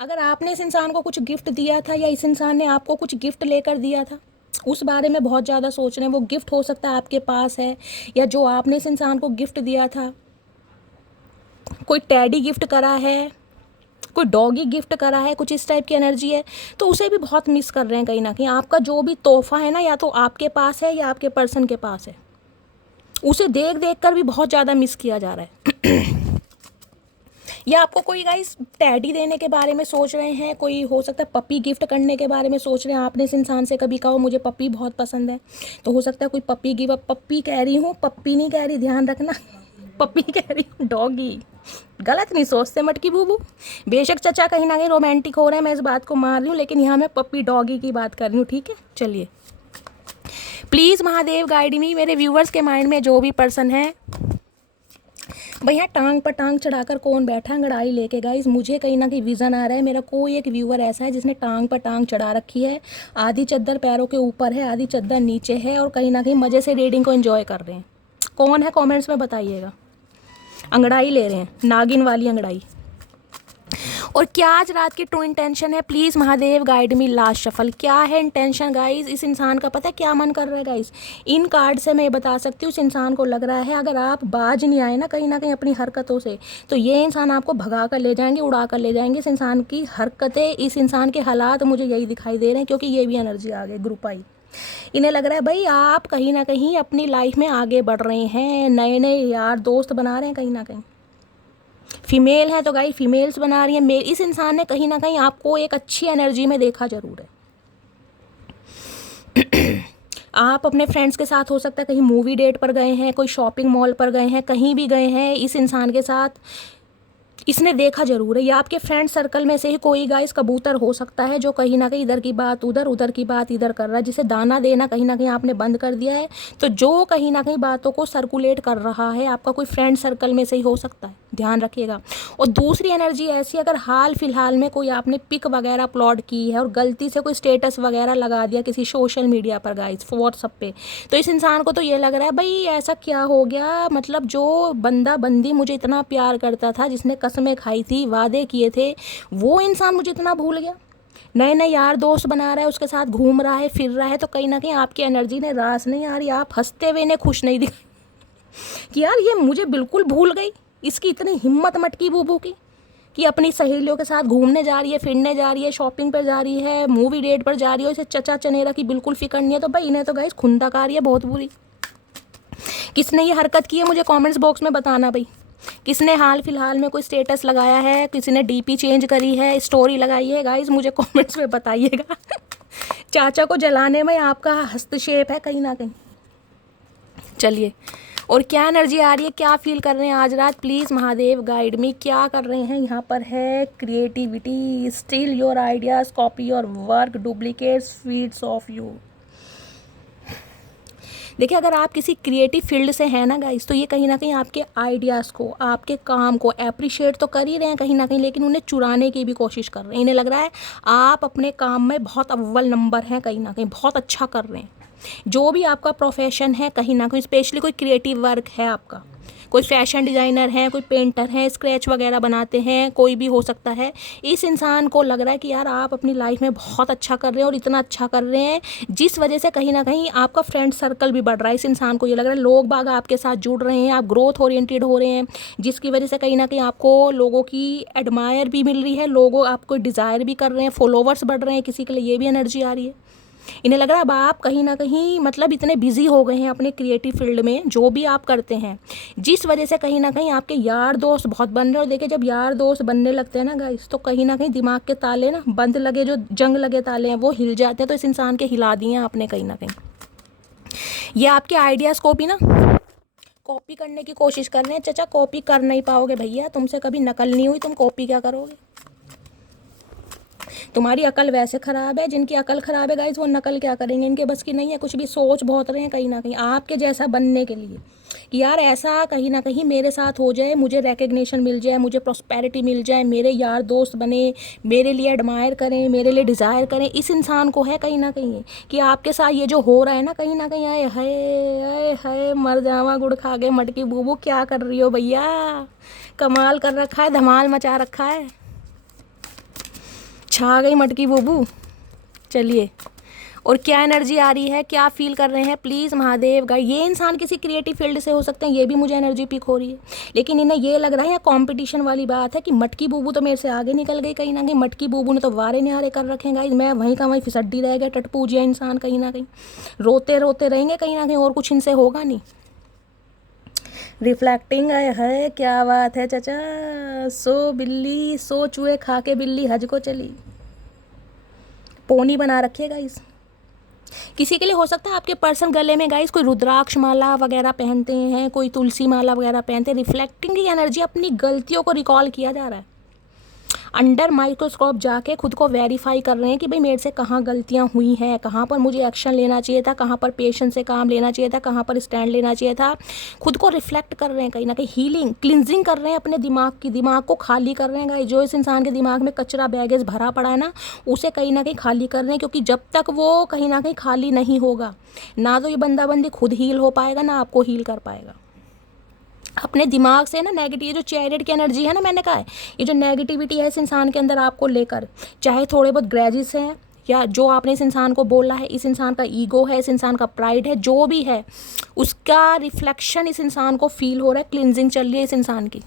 अगर आपने इस इंसान को कुछ गिफ्ट दिया था या इस इंसान ने आपको कुछ गिफ्ट लेकर दिया था, उस बारे में बहुत ज़्यादा सोच रहे हैं। वो गिफ्ट हो सकता है आपके पास है, या जो आपने इस इंसान को गिफ्ट दिया था, कोई टैडी गिफ्ट करा है, कोई डॉगी गिफ्ट करा है, कुछ इस टाइप की एनर्जी है, तो उसे भी बहुत मिस कर रहे हैं कहीं ना कहीं। आपका जो भी तोहफा है ना, या तो आपके पास है या आपके पर्सन के पास है, उसे देख देख कर भी बहुत ज़्यादा मिस किया जा रहा है। या आपको कोई गाइस टैडी देने के बारे में सोच रहे हैं, कोई हो सकता है पपी गिफ्ट करने के बारे में सोच रहे हैं, आपने इस इंसान से कभी कहा मुझे पपी बहुत पसंद है, तो हो सकता है कोई पपी गिव अप, पप्पी कह रही हूँ, पप्पी नहीं कह रही, ध्यान रखना, पपी कह रही हूँ, डॉगी, गलत नहीं सोचते मटकी बूबू। बेशक चचा कहीं ना कहीं रोमांटिक हो रहे हैं, मैं इस बात को मान रही हूँ, लेकिन यहाँ मैं पप्पी डॉगी की बात कर रही हूँ, ठीक है। चलिए प्लीज़ महादेव गाइड मी, मेरे व्यूवर्स के माइंड में जो भी पर्सन है, भैया टांग पर टांग चढ़ाकर कौन बैठा अंगड़ाई लेके गाइस, मुझे कहीं ना कहीं विज़न आ रहा है, मेरा कोई एक व्यूवर ऐसा है जिसने टांग पर टांग चढ़ा रखी है, आधी चद्दर पैरों के ऊपर है, आधी चद्दर नीचे है, और कहीं ना कहीं मज़े से रीडिंग को एंजॉय कर रहे हैं। कौन है कमेंट्स में बताइएगा। अंगड़ाई ले रहे हैं, नागिन वाली अंगड़ाई। और क्या आज रात की ट्रू इंटेंशन है, please Mahadev guide me last shuffle. क्या है इंटेंशन गाइस, इस इंसान का पता है क्या मन कर रहा है गाइस, इन कार्ड से मैं बता सकती हूँ, इस इंसान को लग रहा है अगर आप बाज नहीं आए ना कहीं अपनी हरकतों से, तो ये इंसान आपको भगा कर ले जाएंगे, उड़ा कर ले जाएंगे। इस इंसान की हरकतें, इस इंसान के हालात मुझे यही दिखाई दे रहे हैं, क्योंकि ये भी एनर्जी आ गई ग्रुप आई। इन्हें लग रहा है भाई आप कहीं ना कहीं अपनी लाइफ में आगे बढ़ रहे हैं, नए नए यार दोस्त बना रहे हैं, कहीं ना कहीं फीमेल है तो गाइस फीमेल्स बना रही है, मेल। इस इंसान ने कहीं ना कहीं आपको एक अच्छी एनर्जी में देखा जरूर है। आप अपने फ्रेंड्स के साथ हो सकता है कहीं मूवी डेट पर गए हैं, कोई शॉपिंग मॉल पर गए हैं, कहीं भी गए हैं, इस इंसान के साथ इसने देखा जरूर है। या आपके फ्रेंड सर्कल में से ही कोई गाइस कबूतर हो सकता है जो कहीं ना कहीं इधर की बात उधर, उधर की बात इधर कर रहा है, जिसे दाना देना कहीं ना कहीं आपने बंद कर दिया है, तो जो कहीं ना कहीं बातों को सर्कुलेट कर रहा है आपका कोई फ्रेंड सर्कल में से ही हो सकता है, ध्यान रखिएगा। और दूसरी एनर्जी ऐसी, अगर हाल फिलहाल में कोई आपने पिक वगैरह अपलोड की है और गलती से कोई स्टेटस वगैरह लगा दिया किसी सोशल मीडिया पर गाइस, व्हाट्सअप पे, तो इस इंसान को तो ये लग रहा है भाई ऐसा क्या हो गया, मतलब जो बंदा बंदी मुझे इतना प्यार करता था, जिसने कसमें खाई थी, वादे किए थे, वो इंसान मुझे इतना भूल गया, नए नए यार दोस्त बना रहा है, उसके साथ घूम रहा है, फिर रहा है, तो कहीं ना कहीं आपकी एनर्जी ने रास नहीं आ रही, आप हंसते हुए ने खुश नहीं दिखाई कि यार ये मुझे बिल्कुल भूल गई। इसकी इतनी हिम्मत मटकी बूबू की कि अपनी सहेलियों के साथ घूमने जा रही है, फिरने जा रही है, शॉपिंग पर जा रही है, मूवी डेट पर जा रही है, इसे चचा चनेरा की बिल्कुल फिक्र नहीं है। तो भाई इन्हें तो गाइस खुंदकारी है बहुत बुरी। किसने ये हरकत की है मुझे कमेंट्स बॉक्स में बताना भाई। किसने हाल फिलहाल में कोई स्टेटस लगाया है, किसी ने डीपी चेंज करी है, स्टोरी लगाई है, गाइस मुझे कमेंट्स में बताइएगा। चाचा को जलाने में आपका हस्तक्षेप है कहीं ना कहीं। चलिए, और क्या एनर्जी आ रही है, क्या फील कर रहे हैं आज रात, प्लीज़ महादेव गाइड मी। क्या कर रहे हैं यहाँ पर है creativity, steel your ideas, copy your work, duplicates feeds of you. देखिए अगर आप किसी क्रिएटिव फील्ड से हैं ना गाइस, तो ये कहीं ना कहीं आपके आइडियाज़ को, आपके काम को अप्रिशिएट तो कर ही रहे हैं कहीं ना कहीं, लेकिन उन्हें चुराने की भी कोशिश कर रहे हैं। इन्हें लग रहा है आप अपने काम में बहुत अव्वल नंबर हैं, कहीं ना कहीं बहुत अच्छा कर रहे हैं। जो भी आपका प्रोफेशन है कहीं ना कहीं, स्पेशली कोई क्रिएटिव वर्क है आपका, कोई फैशन डिज़ाइनर है, कोई पेंटर है, स्क्रैच वगैरह बनाते हैं, कोई भी हो सकता है, इस इंसान को लग रहा है कि यार आप अपनी लाइफ में बहुत अच्छा कर रहे हैं, और इतना अच्छा कर रहे हैं जिस वजह से कहीं ना कहीं आपका फ्रेंड सर्कल भी बढ़ रहा है। इस इंसान को ये लग रहा है लोग बाग आपके साथ जुड़ रहे हैं, आप ग्रोथ ओरिएंटेड हो रहे हैं, जिसकी वजह से कहीं ना कहीं आपको लोगों की एडमायर भी मिल रही है, लोग आपको डिज़ायर भी कर रहे हैं, फॉलोवर्स बढ़ रहे हैं किसी के लिए, ये भी एनर्जी आ रही है। इन्हें लग रहा है अब आप कहीं ना कहीं मतलब इतने बिजी हो गए हैं अपने क्रिएटिव फील्ड में, जो भी आप करते हैं, जिस वजह से कहीं ना कहीं आपके यार दोस्त बहुत बन रहे हैं। और देखिए जब यार दोस्त बनने लगते हैं ना गाइस, तो कहीं ना कहीं दिमाग के ताले ना बंद लगे, जो जंग लगे ताले हैं वो हिल जाते हैं। तो इस इंसान के हिला दिए हैं आपने कहीं ना कहीं। ये आपके आइडियाज़ को भी ना कॉपी करने की कोशिश कर रहे हैं। चाचा कॉपी कर नहीं पाओगे भैया, तुमसे कभी नकल नहीं हुई, तुम कॉपी क्या करोगे, तुम्हारी अकल वैसे ख़राब है। जिनकी अकल ख़राब है गाइज वो नकल क्या करेंगे, इनके बस की नहीं है कुछ भी। सोच बहुत रहे हैं कहीं ना कहीं आपके जैसा बनने के लिए कि यार ऐसा कहीं ना कहीं मेरे साथ हो जाए, मुझे रिकग्निशन मिल जाए, मुझे प्रॉस्पेरिटी मिल जाए, मेरे यार दोस्त बने, मेरे लिए एडमायर करें, मेरे लिए डिज़ायर करें। इस इंसान को है कहीं ना कहीं कि आपके साथ ये जो हो रहा है ना कहीं ना कहीं, आए हाय हाय मर जावा गुड़ खा गए मटकी बूबू, क्या कर रही हो भैया, कमाल कर रखा है, धमाल मचा रखा है, छा गई मटकी बूबू। चलिए, और क्या एनर्जी आ रही है, क्या फील कर रहे हैं, प्लीज़ महादेव गाइड। ये इंसान किसी क्रिएटिव फील्ड से हो सकते हैं, ये भी मुझे एनर्जी पिक हो रही है, लेकिन इन्हें ये लग रहा है कंपटीशन वाली बात है कि मटकी बूबू तो मेरे से आगे निकल गई कहीं ना कहीं, मटकी बूबू ने तो वारे निहारे कर रखे हैं गाइज, मैं वहीं का वहीं फिसड्डी रह गया, टटपूजिया इंसान कहीं ना कहीं, रोते रोते रहेंगे कहीं ना कहीं, और कुछ इनसे होगा नहीं। रिफ्लेक्टिंग है, क्या बात है चाचा। सो बिल्ली सो चूहे खा के बिल्ली हज को चली, पोनी बना रखिए गाइस। किसी के लिए हो सकता है आपके पर्सन गले में गाइस कोई रुद्राक्ष माला वगैरह पहनते हैं, कोई तुलसी माला वगैरह पहनते हैं। रिफ्लेक्टिंग की एनर्जी, अपनी गलतियों को रिकॉल किया जा रहा है, अंडर माइक्रोस्कोप जाके खुद को वेरीफाई कर रहे हैं कि भाई मेरे से कहाँ गलतियाँ हुई हैं, कहाँ पर मुझे एक्शन लेना चाहिए था, कहाँ पर पेशेंस से काम लेना चाहिए था, कहाँ पर स्टैंड लेना चाहिए था। खुद को रिफ्लेक्ट कर रहे हैं, कहीं ना कहीं हीलिंग क्लिनजिंग कर रहे हैं अपने दिमाग की, दिमाग को खाली कर रहे हैं गाइस। जो इस इंसान के दिमाग में कचरा बैगेज भरा पड़ा है ना, उसे कहीं ना कहीं खाली कर रहे हैं, क्योंकि जब तक वो कहीं ना कहीं खाली नहीं होगा, ना तो ये बंदा खुद हील हो पाएगा, ना आपको हील कर पाएगा। अपने दिमाग से ना नेगेटिव, ये जो चैरियट की एनर्जी है ना, मैंने कहा है ये जो नेगेटिविटी है इस इंसान के अंदर आपको लेकर, चाहे थोड़े बहुत ग्रजेस हैं या जो आपने इस इंसान को बोला है, इस इंसान का ईगो है, इस इंसान का प्राइड है, जो भी है उसका रिफ्लेक्शन इस इंसान को फील हो रहा है। क्लिनजिंग चल रही है इस इंसान की,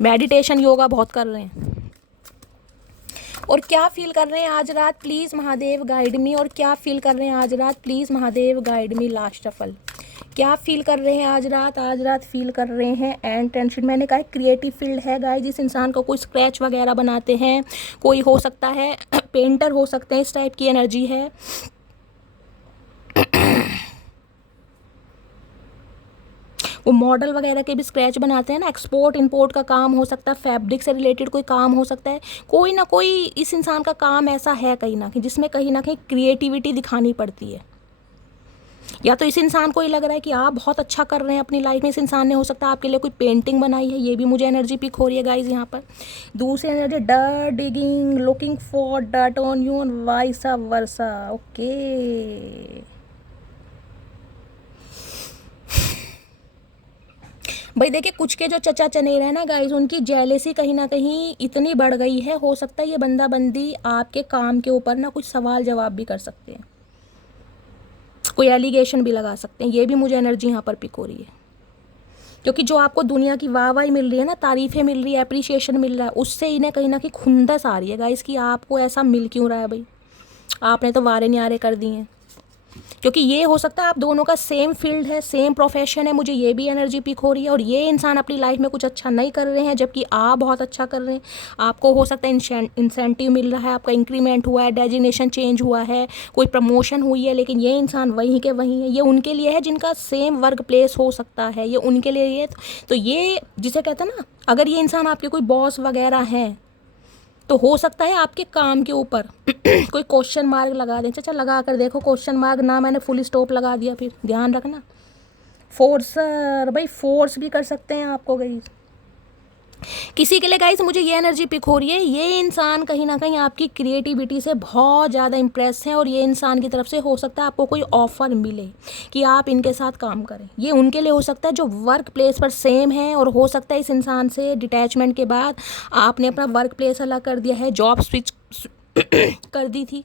मेडिटेशन योगा बहुत कर रहे हैं। और क्या फील कर रहे हैं आज रात, प्लीज़ महादेव गाइड मी। और क्या फील कर रहे हैं आज रात, please Mahadev guide me. Last सफल क्या फील कर रहे हैं आज रात, आज रात फील कर रहे हैं एंड टेंशन। मैंने कहा क्रिएटिव फील्ड है गाइस, जिस इंसान को कोई स्क्रैच वगैरह बनाते हैं, कोई हो सकता है पेंटर हो सकते हैं, इस टाइप की एनर्जी है। वो मॉडल वगैरह के भी स्क्रैच बनाते हैं ना, एक्सपोर्ट इंपोर्ट का काम हो सकता है, फैब्रिक से रिलेटेड कोई काम हो सकता है। कोई ना कोई इस इंसान का काम ऐसा है कहीं ना कहीं क्रिएटिविटी दिखानी पड़ती है। या तो इस इंसान को ये लग रहा है कि आप बहुत अच्छा कर रहे हैं अपनी लाइफ में, इस इंसान ने हो सकता है आपके लिए कोई पेंटिंग बनाई है, ये भी मुझे एनर्जी पिक हो रही है गाइज यहाँ पर। दूसरी energy dirt digging, looking for dirt on you and vice versa. Okay भाई देखिए, कुछ के जो चचा चने रहे ना गाइज, उनकी जेलेसी कहीं ना कहीं इतनी बढ़ गई है, हो सकता है ये बंदा बंदी आपके काम के ऊपर ना कुछ सवाल जवाब भी कर सकते हैं, कोई एलिगेशन भी लगा सकते हैं। ये भी मुझे एनर्जी यहाँ पर पिक हो रही है, क्योंकि जो आपको दुनिया की वाहवाही मिल रही है ना, तारीफ़ें मिल रही है, एप्रिसिएशन मिल रहा है, उससे इन्हें कहीं ना कहीं खुंदस आ रही है गाइस कि आपको ऐसा मिल क्यों रहा है भाई, आपने तो वारे न्यारे कर दिए हैं। क्योंकि ये हो सकता है आप दोनों का सेम फील्ड है, सेम प्रोफेशन है, मुझे ये भी एनर्जी पिक हो रही है। और ये इंसान अपनी लाइफ में कुछ अच्छा नहीं कर रहे हैं, जबकि आप बहुत अच्छा कर रहे हैं। आपको हो सकता है इंसेंटिव मिल रहा है, आपका इंक्रीमेंट हुआ है, डेजिग्नेशन चेंज हुआ है, कोई प्रमोशन हुई है, लेकिन ये इंसान वहीं के वहीं है। ये उनके लिए है जिनका सेम वर्क प्लेस हो सकता है, ये उनके लिए ये तो ये जिसे कहते हैं ना, अगर ये इंसान आपके कोई बॉस वगैरह हैं तो हो सकता है आपके काम के ऊपर कोई क्वेश्चन मार्क लगा दें। चाचा लगा कर देखो क्वेश्चन मार्क, ना मैंने फुल स्टॉप लगा दिया, फिर ध्यान रखना। फोर्सर भाई, फोर्स भी कर सकते हैं आपको गाइस। किसी के लिए गाइस मुझे ये एनर्जी पिक हो रही है, ये इंसान कहीं ना कहीं आपकी क्रिएटिविटी से बहुत ज़्यादा इम्प्रेस है, और ये इंसान की तरफ से हो सकता है आपको कोई ऑफ़र मिले कि आप इनके साथ काम करें। ये उनके लिए हो सकता है जो वर्क प्लेस पर सेम है, और हो सकता है इस इंसान से डिटैचमेंट के बाद आपने अपना वर्क प्लेस अलग कर दिया है, जॉब स्विच कर दी थी,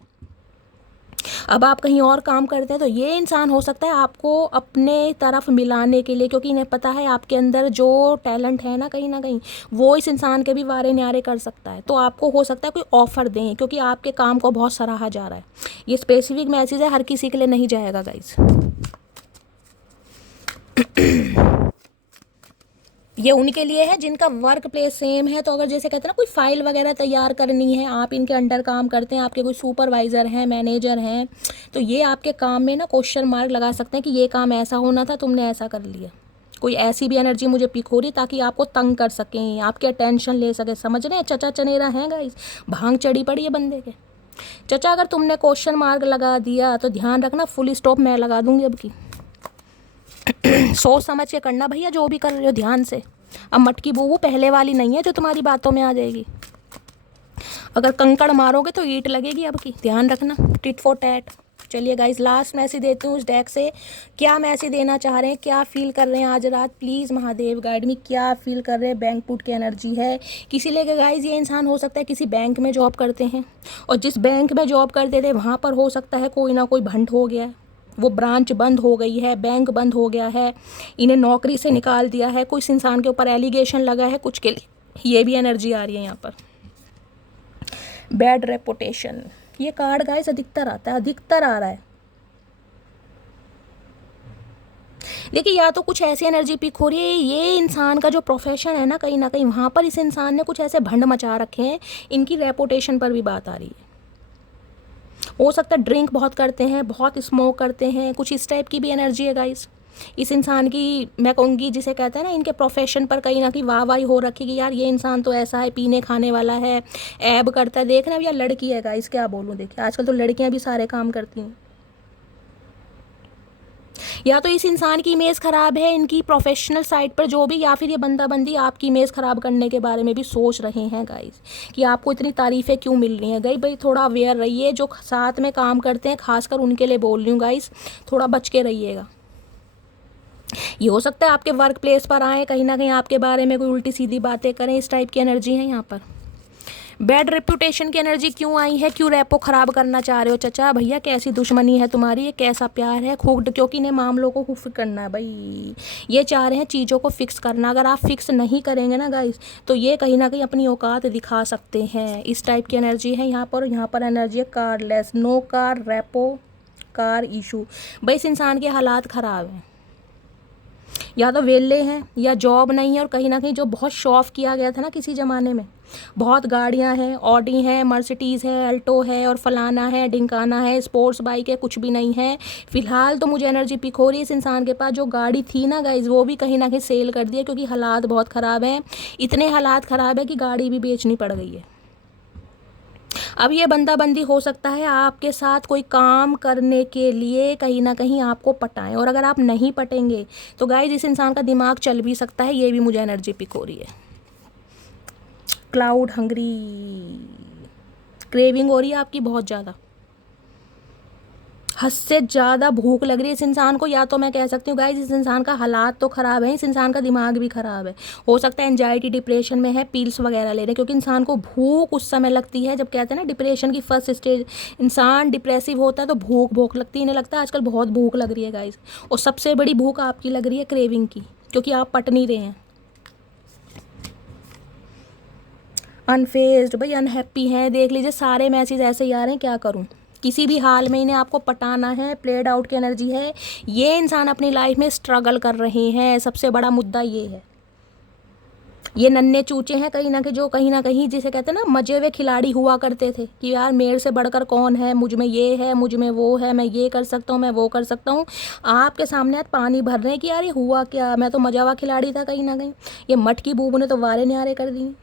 अब आप कहीं और काम करते हैं। तो ये इंसान हो सकता है आपको अपने तरफ मिलाने के लिए, क्योंकि इन्हें पता है आपके अंदर जो टैलेंट है ना कहीं वो इस इंसान के भी वारे न्यारे कर सकता है। तो आपको हो सकता है कोई ऑफ़र दें, क्योंकि आपके काम को बहुत सराहा जा रहा है। ये स्पेसिफिक मैसेज है, हर किसी के लिए नहीं जाएगा गाइज। ये उनके लिए है जिनका वर्क प्लेस सेम है। तो अगर जैसे कहते हैं ना कोई फाइल वगैरह तैयार करनी है, आप इनके अंडर काम करते हैं, आपके कोई सुपरवाइज़र हैं, मैनेजर हैं, तो ये आपके काम में ना क्वेश्चन मार्क लगा सकते हैं कि ये काम ऐसा होना था, तुमने ऐसा कर लिया। कोई ऐसी भी एनर्जी मुझे पिक हो रही ताकि आपको तंग कर सकें, आपके अटेंशन ले सके। समझ रहे हैं चचा चनेरा हैं गाइस, भांग चढ़ी पड़ी है बंदे के। चचा अगर तुमने क्वेश्चन मार्क लगा दिया तो ध्यान रखना, फुल स्टॉप मैं लगा दूंगी अब की। सोच समझ के करना भैया, जो भी कर रहे हो ध्यान से। अब मटकी बूबू पहले वाली नहीं है जो तुम्हारी बातों में आ जाएगी। अगर कंकड़ मारोगे तो ईंट लगेगी अब की, ध्यान रखना। Tit for tat. चलिए गाइस, लास्ट मैसेज देती हूँ उस डेक से। क्या मैसेज देना चाह रहे हैं, क्या फील कर रहे हैं आज रात, प्लीज़ महादेव गाइड में। क्या फील कर रहे हैं, बैंक पुट की एनर्जी है किसी लेके गाइस। ये इंसान हो सकता है किसी बैंक में जॉब करते हैं, और जिस बैंक में जॉब करते थे वहाँ पर हो सकता है कोई ना कोई भंड हो गया है, वो ब्रांच बंद हो गई है, बैंक बंद हो गया है, इन्हें नौकरी से निकाल दिया है, कोई इंसान के ऊपर एलिगेशन लगा है कुछ के लिए। ये भी एनर्जी आ रही है यहाँ पर। बैड रेपुटेशन, ये कार्ड गाइस अधिकतर आता है, अधिकतर आ रहा है। देखिए, या तो कुछ ऐसी एनर्जी पिक हो रही है, ये इंसान का जो प्रोफेशन है ना कहीं वहाँ पर इस इंसान ने कुछ ऐसे भंड मचा रखे हैं, इनकी रेपुटेशन पर भी बात आ रही है। हो सकता है ड्रिंक बहुत करते हैं, बहुत स्मोक करते हैं, कुछ इस टाइप की भी एनर्जी है गाइस इस इंसान की। मैं कहूँगी जिसे कहते हैं ना, इनके प्रोफेशन पर कहीं ना कहीं वाहवाही हो रखी कि यार ये इंसान तो ऐसा है, पीने खाने वाला है, ऐब करता है। देखना अब यार लड़की है गाइस, क्या बोलूँ, देखिए आजकल तो लड़कियां भी सारे काम करती हैं। या तो इस इंसान की इमेज ख़राब है इनकी प्रोफेशनल साइड पर जो भी, या फिर ये बंदा बंदी आपकी इमेज ख़राब करने के बारे में भी सोच रहे हैं गाइस कि आपको इतनी तारीफ़ें क्यों मिल रही हैं। भाई थोड़ा अवेयर रहिए, जो साथ में काम करते हैं खासकर उनके लिए बोल रही हूँ गाइस, थोड़ा बच के रहिएगा। ये हो सकता है आपके वर्क प्लेस पर आए, कहीं ना कहीं आपके बारे में कोई उल्टी सीधी बातें करें, इस टाइप की एनर्जी है यहाँ पर। बैड रेपुटेशन की एनर्जी क्यों आई है, क्यों रेपो ख़राब करना चाह रहे हो चचा भैया, कैसी दुश्मनी है तुम्हारी, ये कैसा प्यार है खूब, क्योंकि इन्हें मामलों को खुफ करना है भाई। ये चाह रहे हैं चीज़ों को फिक्स करना, अगर आप फिक्स नहीं करेंगे ना गाइस तो ये कहीं ना कहीं अपनी औकात दिखा सकते हैं। इस टाइप की एनर्जी है यहाँ पर। यहाँ पर एनर्जी है careless, no car, repo car issue. भाई इस इंसान के हालात ख़राब हैं, या तो वेले हैं या जॉब नहीं है, और कहीं ना कहीं जो बहुत शो ऑफ किया गया था ना किसी ज़माने में, बहुत गाड़ियां हैं, ऑडी है, मर्सिडीज़ है, अल्टो है, और फलाना है, ढिंकाना है, स्पोर्ट्स बाइक है, कुछ भी नहीं है। फिलहाल तो मुझे एनर्जी पिक हो रही है इस इंसान के पास जो गाड़ी थी ना गाइज वो भी कहीं ना कहीं सेल कर दी है, क्योंकि हालात बहुत ख़राब हैं। इतने हालात ख़राब है कि गाड़ी भी बेचनी पड़ गई है। अब ये बंदा बंदी हो सकता है आपके साथ कोई काम करने के लिए कहीं ना कहीं आपको पटाएं, और अगर आप नहीं पटेंगे तो गाइज इस इंसान का दिमाग चल भी सकता है। ये भी मुझे एनर्जी पिक हो रही है। क्लाउड हंग्री, क्रेविंग हो रही है आपकी बहुत ज़्यादा, हद से ज़्यादा भूख लग रही है इस इंसान को। या तो मैं कह सकती हूँ गाइस इस इंसान का हालात तो ख़राब है, इस इंसान का दिमाग भी ख़राब है। हो सकता है एंजाइटी डिप्रेशन में है, पील्स वगैरह ले रहे हैं, क्योंकि इंसान को भूख उस समय लगती है जब कहते हैं ना डिप्रेशन की फर्स्ट स्टेज, इंसान डिप्रेसिव होता है तो भूख लगती है। इन्हें लगता है आजकल बहुत भूख लग रही है गाइस, और सबसे बड़ी भूख आपकी लग रही है क्रेविंग की, क्योंकि आप पट नहीं रहे हैं। अनफेज्ड, भाई अनहैप्पी हैं, देख लीजिए सारे मैसेज ऐसे ही आ रहे हैं, क्या करूं। किसी भी हाल में इन्हें आपको पटाना है, प्लेड आउट की एनर्जी है। ये इंसान अपनी लाइफ में स्ट्रगल कर रहे हैं, सबसे बड़ा मुद्दा ये है। ये नन्हे चूचे हैं कहीं ना कहीं, जो कहीं ना कहीं जिसे कहते हैं ना मजे हुए खिलाड़ी हुआ करते थे कि यार मेरे से बढ़कर कौन है, मुझ में ये है, मुझ में वो है, मैं ये कर सकता हूँ, मैं वो कर सकता हूँ। आपके सामने आज पानी भर रहे हैं कि यार ये हुआ क्या, मैं तो मजा हुआ खिलाड़ी था कहीं ना कहीं। ये मटकी बूबू ने तो वारे न्यारे कर दी।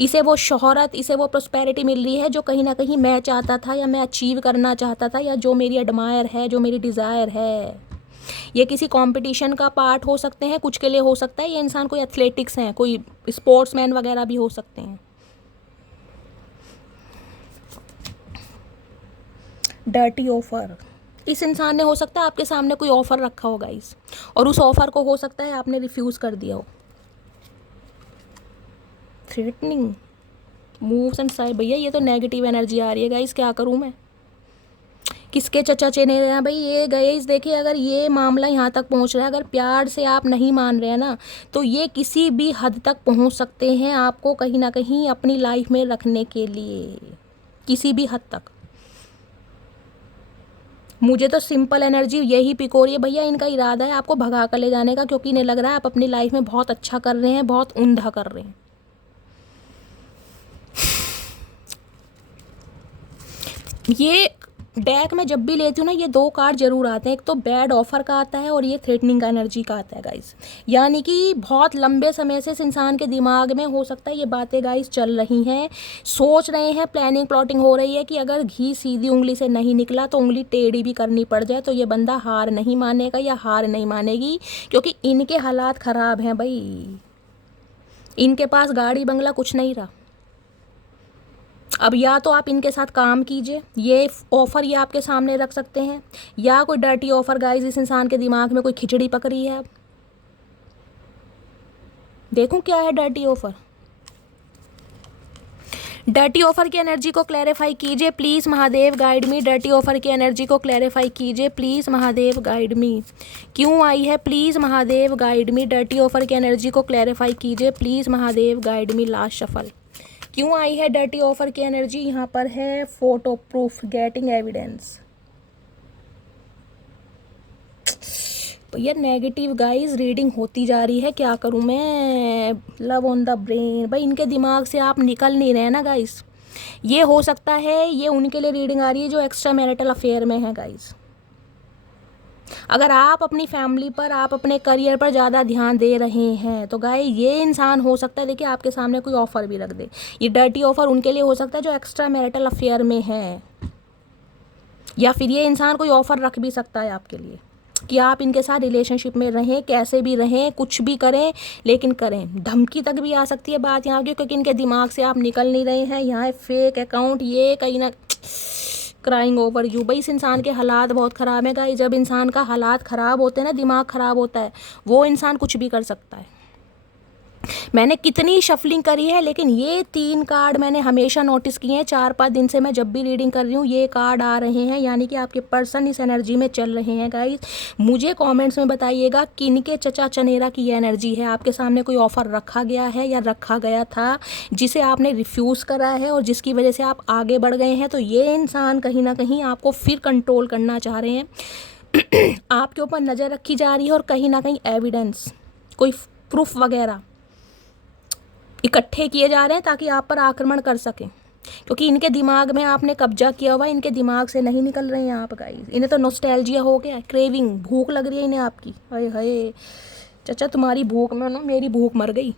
इसे वो शोहरत, इसे वो प्रोस्पेरिटी मिल रही है जो कहीं ना कहीं मैं चाहता था, या मैं अचीव करना चाहता था, या जो मेरी एडमायर है, जो मेरी डिज़ायर है। ये किसी कंपटीशन का पार्ट हो सकते हैं, कुछ के लिए हो सकता है ये इंसान कोई एथलेटिक्स हैं, कोई स्पोर्ट्समैन वगैरह भी हो सकते हैं। डर्टी ऑफर, इस इंसान ने हो सकता है आपके सामने कोई ऑफ़र रखा होगा इस, और उस ऑफ़र को हो सकता है आपने रिफ्यूज़ कर दिया हो। थ्रेटनिंग मूव्स एंड साइड, भैया ये तो नेगेटिव एनर्जी आ रही है गाइस, क्या करूँ मैं। किसके चचा चेने रहे हैं भाई ये गए इस, देखिए अगर ये मामला यहाँ तक पहुँच रहा है, अगर प्यार से आप नहीं मान रहे हैं ना तो ये किसी भी हद तक पहुँच सकते हैं आपको कहीं ना कहीं अपनी लाइफ में रखने के लिए, किसी भी हद तक। मुझे तो सिंपल एनर्जी यही पिक हो रही है भैया, इनका इरादा है आपको भगा कर ले जाने का, क्योंकि इन्हें लग रहा है आप अपनी लाइफ में बहुत अच्छा कर रहे हैं, बहुत उम्दा कर रहे हैं। ये डेक में जब भी लेती हूँ ना ये दो कार्ड जरूर आते हैं, एक तो बैड ऑफर का आता है और ये थ्रेटनिंग का एनर्जी का आता है गाइस। यानी कि बहुत लंबे समय से इस इंसान के दिमाग में हो सकता है ये बातें गाइस चल रही हैं, सोच रहे हैं, प्लानिंग प्लॉटिंग हो रही है कि अगर घी सीधी उंगली से नहीं निकला तो उंगली टेढ़ी भी करनी पड़ जाए, तो ये बंदा हार नहीं मानेगा या हार नहीं मानेगी, क्योंकि इनके हालात ख़राब हैं भाई। इनके पास गाड़ी बंगला कुछ नहीं रहा। अब या तो आप इनके साथ काम कीजिए, ये ऑफ़र ये आपके सामने रख सकते हैं, या कोई डर्टी ऑफ़र गाइस इस इंसान के दिमाग में कोई खिचड़ी पक रही है। देखूं क्या है डर्टी ऑफ़र। डर्टी ऑफ़र की एनर्जी को क्लैरिफाई कीजिए please, Mahadev guide me. Dirty offer की एनर्जी को क्लैरिफाई कीजिए प्लीज़, महादेव गाइड मी। क्यों आई है please Mahadev guide me. Dirty offer की एनर्जी को क्लैरिफाई कीजिए please, Mahadev guide me. Last shuffle क्यों आई है डर्टी ऑफर की एनर्जी। यहाँ पर है फोटो प्रूफ, गेटिंग एविडेंस। भैया नेगेटिव गाइस रीडिंग होती जा रही है, क्या करूं मैं। लव ऑन द ब्रेन, भाई इनके दिमाग से आप निकल नहीं रहे ना गाइस। ये हो सकता है ये उनके लिए रीडिंग आ रही है जो एक्स्ट्रा मैरिटल अफेयर में है गाइस। अगर आप अपनी फैमिली पर, आप अपने करियर पर ज़्यादा ध्यान दे रहे हैं तो गाइस ये इंसान हो सकता है, देखिए आपके सामने कोई ऑफ़र भी रख दे। ये डर्टी ऑफ़र उनके लिए हो सकता है जो एक्स्ट्रा मैरिटल अफेयर में है, या फिर ये इंसान कोई ऑफ़र रख भी सकता है आपके लिए कि आप इनके साथ रिलेशनशिप में रहें, कैसे भी रहें, कुछ भी करें, लेकिन करें। धमकी तक भी आ सकती है बात यहाँ की, क्योंकि इनके दिमाग से आप निकल नहीं रहे हैं। यहाँ फेक अकाउंट, ये कहीं ना क्राइंग ओवर यू। भाई इस इंसान के हालात बहुत ख़राब है गाइस। जब इंसान का हालात ख़राब होते हैं ना, दिमाग ख़राब होता है, वो इंसान कुछ भी कर सकता है। मैंने कितनी शफलिंग करी है, लेकिन ये 3 कार्ड मैंने हमेशा नोटिस किए हैं। 4-5 दिन से मैं जब भी रीडिंग कर रही हूँ ये कार्ड आ रहे हैं, यानी कि आपके पर्सन इस एनर्जी में चल रहे हैं गाइस। मुझे कमेंट्स में बताइएगा किनके चचा चनेरा की ये एनर्जी है। आपके सामने कोई ऑफ़र रखा गया है या रखा गया था जिसे आपने रिफ्यूज़ करा है और जिसकी वजह से आप आगे बढ़ गए हैं। तो ये इंसान कहीं ना कहीं आपको फिर कंट्रोल करना चाह रहे हैं। आपके ऊपर नज़र रखी जा रही है और कहीं ना कहीं एविडेंस, कोई प्रूफ वगैरह इकट्ठे किए जा रहे हैं ताकि आप पर आक्रमण कर सकें, क्योंकि इनके दिमाग में आपने कब्जा किया हुआ है। इनके दिमाग से नहीं निकल रहे हैं आप गाइस। इन्हें तो नॉस्टैल्जिया हो गया, क्रेविंग, भूख लग रही है इन्हें आपकी। हाय हाय चाचा, तुम्हारी भूख में ना मेरी भूख मर गई।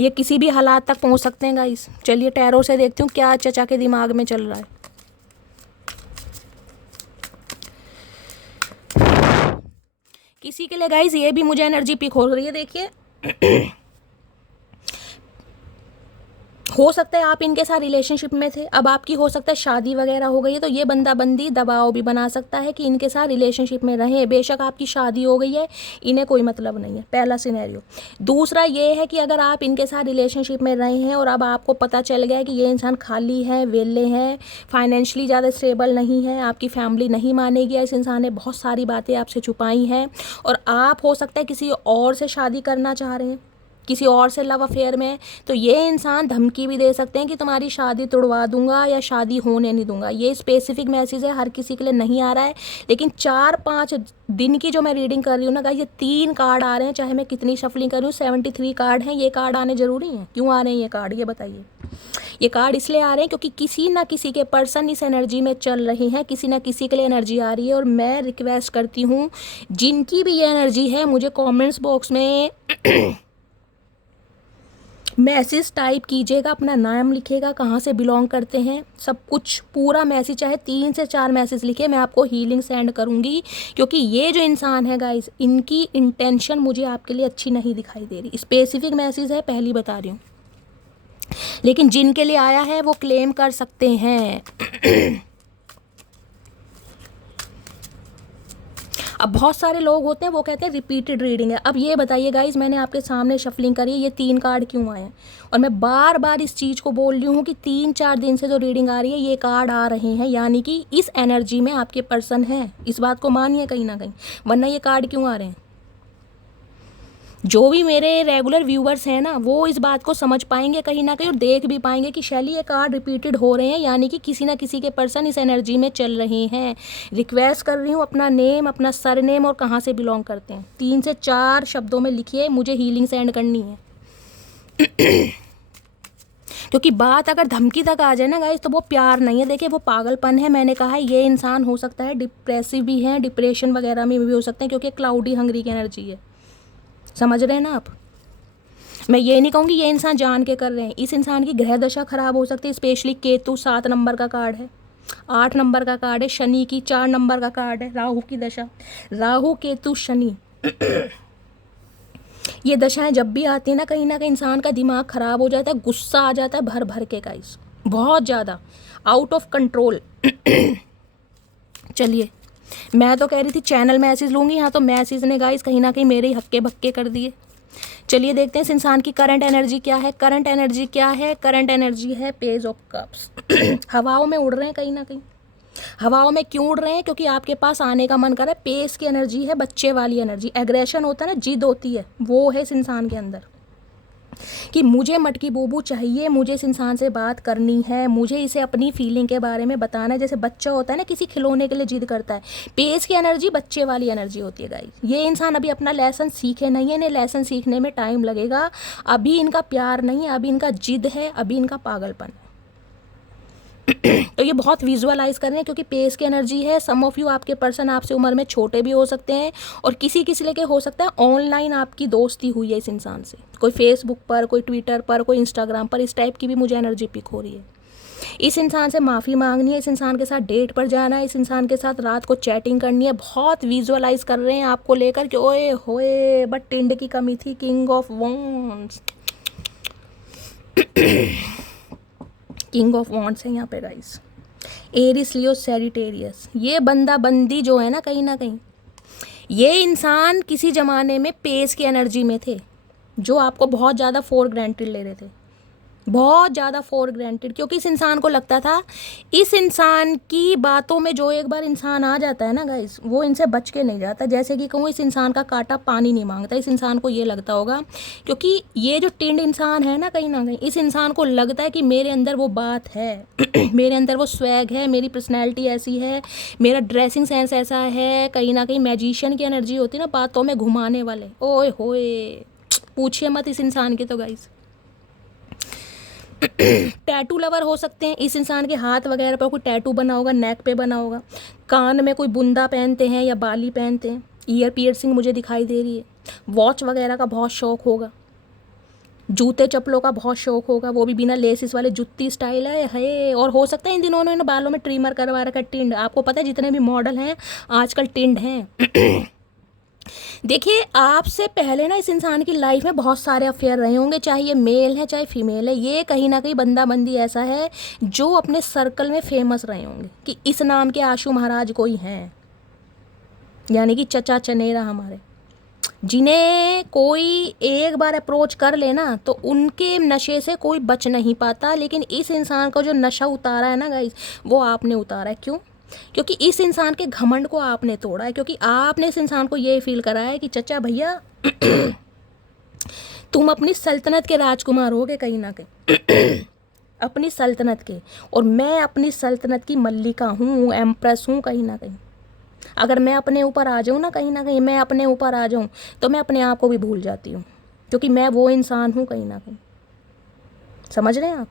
ये किसी भी हालात तक पहुंच सकते हैं गाइस। चलिए टैरो से देखती हूँ क्या चाचा के दिमाग में चल रहा है। किसी के लिए गाइस ये भी मुझे एनर्जी पिक हो रही है, देखिए। हो सकता है आप इनके साथ रिलेशनशिप में थे, अब आपकी हो सकता है शादी वगैरह हो गई है, तो ये बंदा बंदी दबाव भी बना सकता है कि इनके साथ रिलेशनशिप में रहें। बेशक आपकी शादी हो गई है, इन्हें कोई मतलब नहीं है, पहला सिनेरियो। दूसरा ये है कि अगर आप इनके साथ रिलेशनशिप में रहे हैं और अब आपको पता चल गया है कि ये इंसान खाली है, वेले हैं, फाइनेंशियली ज़्यादा स्टेबल नहीं है, आपकी फैमिली नहीं मानेगी, इस इंसान ने बहुत सारी बातें आपसे छुपाई हैं, और आप हो सकता है किसी और से शादी करना चाह रहे हैं, किसी और से लव अफेयर में, तो ये इंसान धमकी भी दे सकते हैं कि तुम्हारी शादी तुड़वा दूंगा या शादी होने नहीं दूंगा। ये स्पेसिफिक मैसेज है, हर किसी के लिए नहीं आ रहा है, लेकिन 4-5 दिन की जो मैं रीडिंग कर रही हूँ ना गाइस, ये 3 कार्ड आ रहे हैं, चाहे मैं कितनी शफलिंग कर रही हूँ। 73 कार्ड हैं, ये कार्ड आने ज़रूरी हैं। क्यों आ रहे हैं ये कार्ड, ये बताइए। ये कार्ड इसलिए आ रहे हैं क्योंकि किसी ना किसी के पर्सन इस एनर्जी में चल रहे हैं, किसी ना किसी के लिए एनर्जी आ रही है। और मैं रिक्वेस्ट करती हूँ जिनकी भी ये एनर्जी है, मुझे कमेंट्स बॉक्स में मैसेज टाइप कीजिएगा, अपना नाम लिखिएगा, कहाँ से बिलोंग करते हैं, सब कुछ पूरा मैसेज, चाहे 3 से 4 मैसेज लिखे, मैं आपको हीलिंग सेंड करूँगी। क्योंकि ये जो इंसान है गाइस, इनकी इंटेंशन मुझे आपके लिए अच्छी नहीं दिखाई दे रही। स्पेसिफिक मैसेज है, पहली बता रही हूँ, लेकिन जिनके लिए आया है वो क्लेम कर सकते हैं। अब बहुत सारे लोग होते हैं वो कहते हैं रिपीटेड रीडिंग है। अब ये बताइए गाइज, मैंने आपके सामने शफलिंग करी है, ये 3 कार्ड क्यों आए हैं, और मैं बार बार इस चीज़ को बोल रही हूँ कि 3-4 दिन से जो रीडिंग आ रही है ये कार्ड आ रहे हैं, यानी कि इस एनर्जी में आपके पर्सन हैं। इस बात को मानिए कहीं ना कहीं, वरना ये कार्ड क्यों आ रहे हैं। जो भी मेरे रेगुलर व्यूवर्स हैं ना, वो इस बात को समझ पाएंगे कहीं ना कहीं, और देख भी पाएंगे कि शैली ये कार्ड रिपीटेड हो रहे हैं, यानी कि किसी ना किसी के पर्सन इस एनर्जी में चल रहे हैं। रिक्वेस्ट कर रही हूँ अपना नेम, अपना सरनेम और कहाँ से बिलोंग करते हैं 3 से 4 शब्दों में लिखिए, मुझे हीलिंग सेंड करनी है। क्योंकि बात अगर धमकी तक आ जाए ना गाइस, तो वो प्यार नहीं है, देखिए वो पागलपन है। मैंने कहा है ये इंसान हो सकता है डिप्रेसिव भी है, डिप्रेशन वगैरह में भी हो सकते हैं, क्योंकि क्लाउडी हंगरी की एनर्जी है। समझ रहे हैं ना आप। मैं ये नहीं कहूँगी ये इंसान जान के कर रहे हैं, इस इंसान की ग्रह दशा खराब हो सकती है। स्पेशली केतु 7 नंबर का कार्ड है, 8 नंबर का कार्ड है, शनि की 4 नंबर का कार्ड है, राहु की दशा, राहु केतु शनि। ये दशाएं जब भी आती है ना कहीं इंसान का दिमाग खराब हो जाता है, गुस्सा आ जाता है भर भर के गाइस, बहुत ज़्यादा आउट ऑफ कंट्रोल। चलिए, मैं तो कह रही थी चैनल मैसेज लूँगी, यहाँ तो मैसेज ने गाइस कहीं ना कहीं मेरे ही हक्के बक्के कर दिए। चलिए देखते हैं इस इंसान की करंट एनर्जी क्या है। करंट एनर्जी क्या है, करंट एनर्जी है पेज ऑफ कप्स। हवाओं में उड़ रहे हैं कहीं ना कहीं। हवाओं में क्यों उड़ रहे हैं, क्योंकि आपके पास आने का मन कर रहा है। पेस की एनर्जी है, बच्चे वाली एनर्जी, एग्रेशन होता है ना, जिद होती है, वो है इस इंसान के अंदर। कि मुझे मटकी बूबू चाहिए, मुझे इस इंसान से बात करनी है, मुझे इसे अपनी फीलिंग के बारे में बताना है। जैसे बच्चा होता है ना, किसी खिलौने के लिए जिद करता है, पेज की एनर्जी बच्चे वाली एनर्जी होती है गाइस। ये इंसान अभी अपना लेसन सीखे नहीं है, इन्हें लेसन सीखने में टाइम लगेगा। अभी इनका प्यार नहीं है, अभी इनका जिद है, अभी इनका पागलपन है। तो ये बहुत विजुअलाइज कर रहे हैं क्योंकि पेस की एनर्जी है। सम ऑफ यू, आपके पर्सन आपसे उम्र में छोटे भी हो सकते हैं, और किसी किसी लेके हो सकता है ऑनलाइन आपकी दोस्ती हुई है इस इंसान से, कोई फेसबुक पर, कोई ट्विटर पर, कोई इंस्टाग्राम पर। इस टाइप की भी मुझे एनर्जी पिक हो रही है। इस इंसान से माफ़ी मांगनी है, इस इंसान के साथ डेट पर जाना है, इस इंसान के साथ रात को चैटिंग करनी है। बहुत विजुअलाइज कर रहे हैं आपको लेकर कि ओए होए, बट टिंड की कमी थी। King of wands, king of wands है यहाँ पे गाइस। एरिस, लियो, सैजिटेरियस। ये बंदा बंदी जो है ना कहीं, ये इंसान किसी ज़माने में पेस की एनर्जी में थे, जो आपको बहुत ज़्यादा फॉर ग्रांटेड ले रहे थे, बहुत ज़्यादा फॉर ग्रांटेड। क्योंकि इस इंसान को लगता था, इस इंसान की बातों में जो एक बार इंसान आ जाता है ना गाइस, वो इनसे बच के नहीं जाता। जैसे कि कहूँ, इस इंसान का कांटा पानी नहीं मांगता। इस इंसान को ये लगता होगा, क्योंकि ये जो टिंड इंसान है ना कहीं, इस इंसान को लगता है कि मेरे अंदर वो बात है मेरे अंदर वो स्वैग है, मेरी पर्सनैलिटी ऐसी है, मेरा ड्रेसिंग सेंस ऐसा है। कहीं ना कहीं मैजिशियन की एनर्जी होती है ना, बातों में घुमाने वाले। ओए होए, पूछिए मत इस इंसान की तो गाइस। टैटू लवर हो सकते हैं इस इंसान के, हाथ वगैरह पर कोई टैटू बना होगा, नेक पे बना होगा, कान में कोई बुंदा पहनते हैं या बाली पहनते हैं, ईयर पियर्सिंग मुझे दिखाई दे रही है। वॉच वगैरह का बहुत शौक होगा, जूते चप्पलों का बहुत शौक होगा, वो भी बिना लेसिस वाले जुत्ती स्टाइल है। और हो सकता है इन दिनों उन्होंने बालों में ट्रिमर करवा रखा है, टिंड। आपको पता है जितने भी मॉडल हैं आजकल टिंड हैं। देखिए, आपसे पहले ना इस इंसान की लाइफ में बहुत सारे अफेयर रहे होंगे, चाहे ये मेल है चाहे फीमेल है। ये कहीं ना कहीं बंदा बंदी ऐसा है जो अपने सर्कल में फेमस रहे होंगे कि इस नाम के आशु महाराज कोई हैं, यानी कि चचा चनेरा हमारे, जिन्हें कोई एक बार अप्रोच कर लेना तो उनके नशे से कोई बच नहीं पाता। लेकिन इस इंसान का जो नशा उतारा है ना गाइस, वो आपने उतारा है। क्यों? क्योंकि इस इंसान के घमंड को आपने तोड़ा है, क्योंकि आपने इस इंसान को ये फील कराया है कि चचा भैया तुम अपनी सल्तनत के राजकुमार होगे कहीं ना कहीं अपनी सल्तनत के, और मैं अपनी सल्तनत की मल्लिका हूँ, एम्प्रेस हूँ कहीं ना कहीं। अगर मैं अपने ऊपर आ जाऊँ ना कहीं, मैं अपने ऊपर आ जाऊँ तो मैं अपने आप को भी भूल जाती हूँ, क्योंकि मैं वो इंसान हूँ कहीं ना कहीं। समझ रहे हैं आप?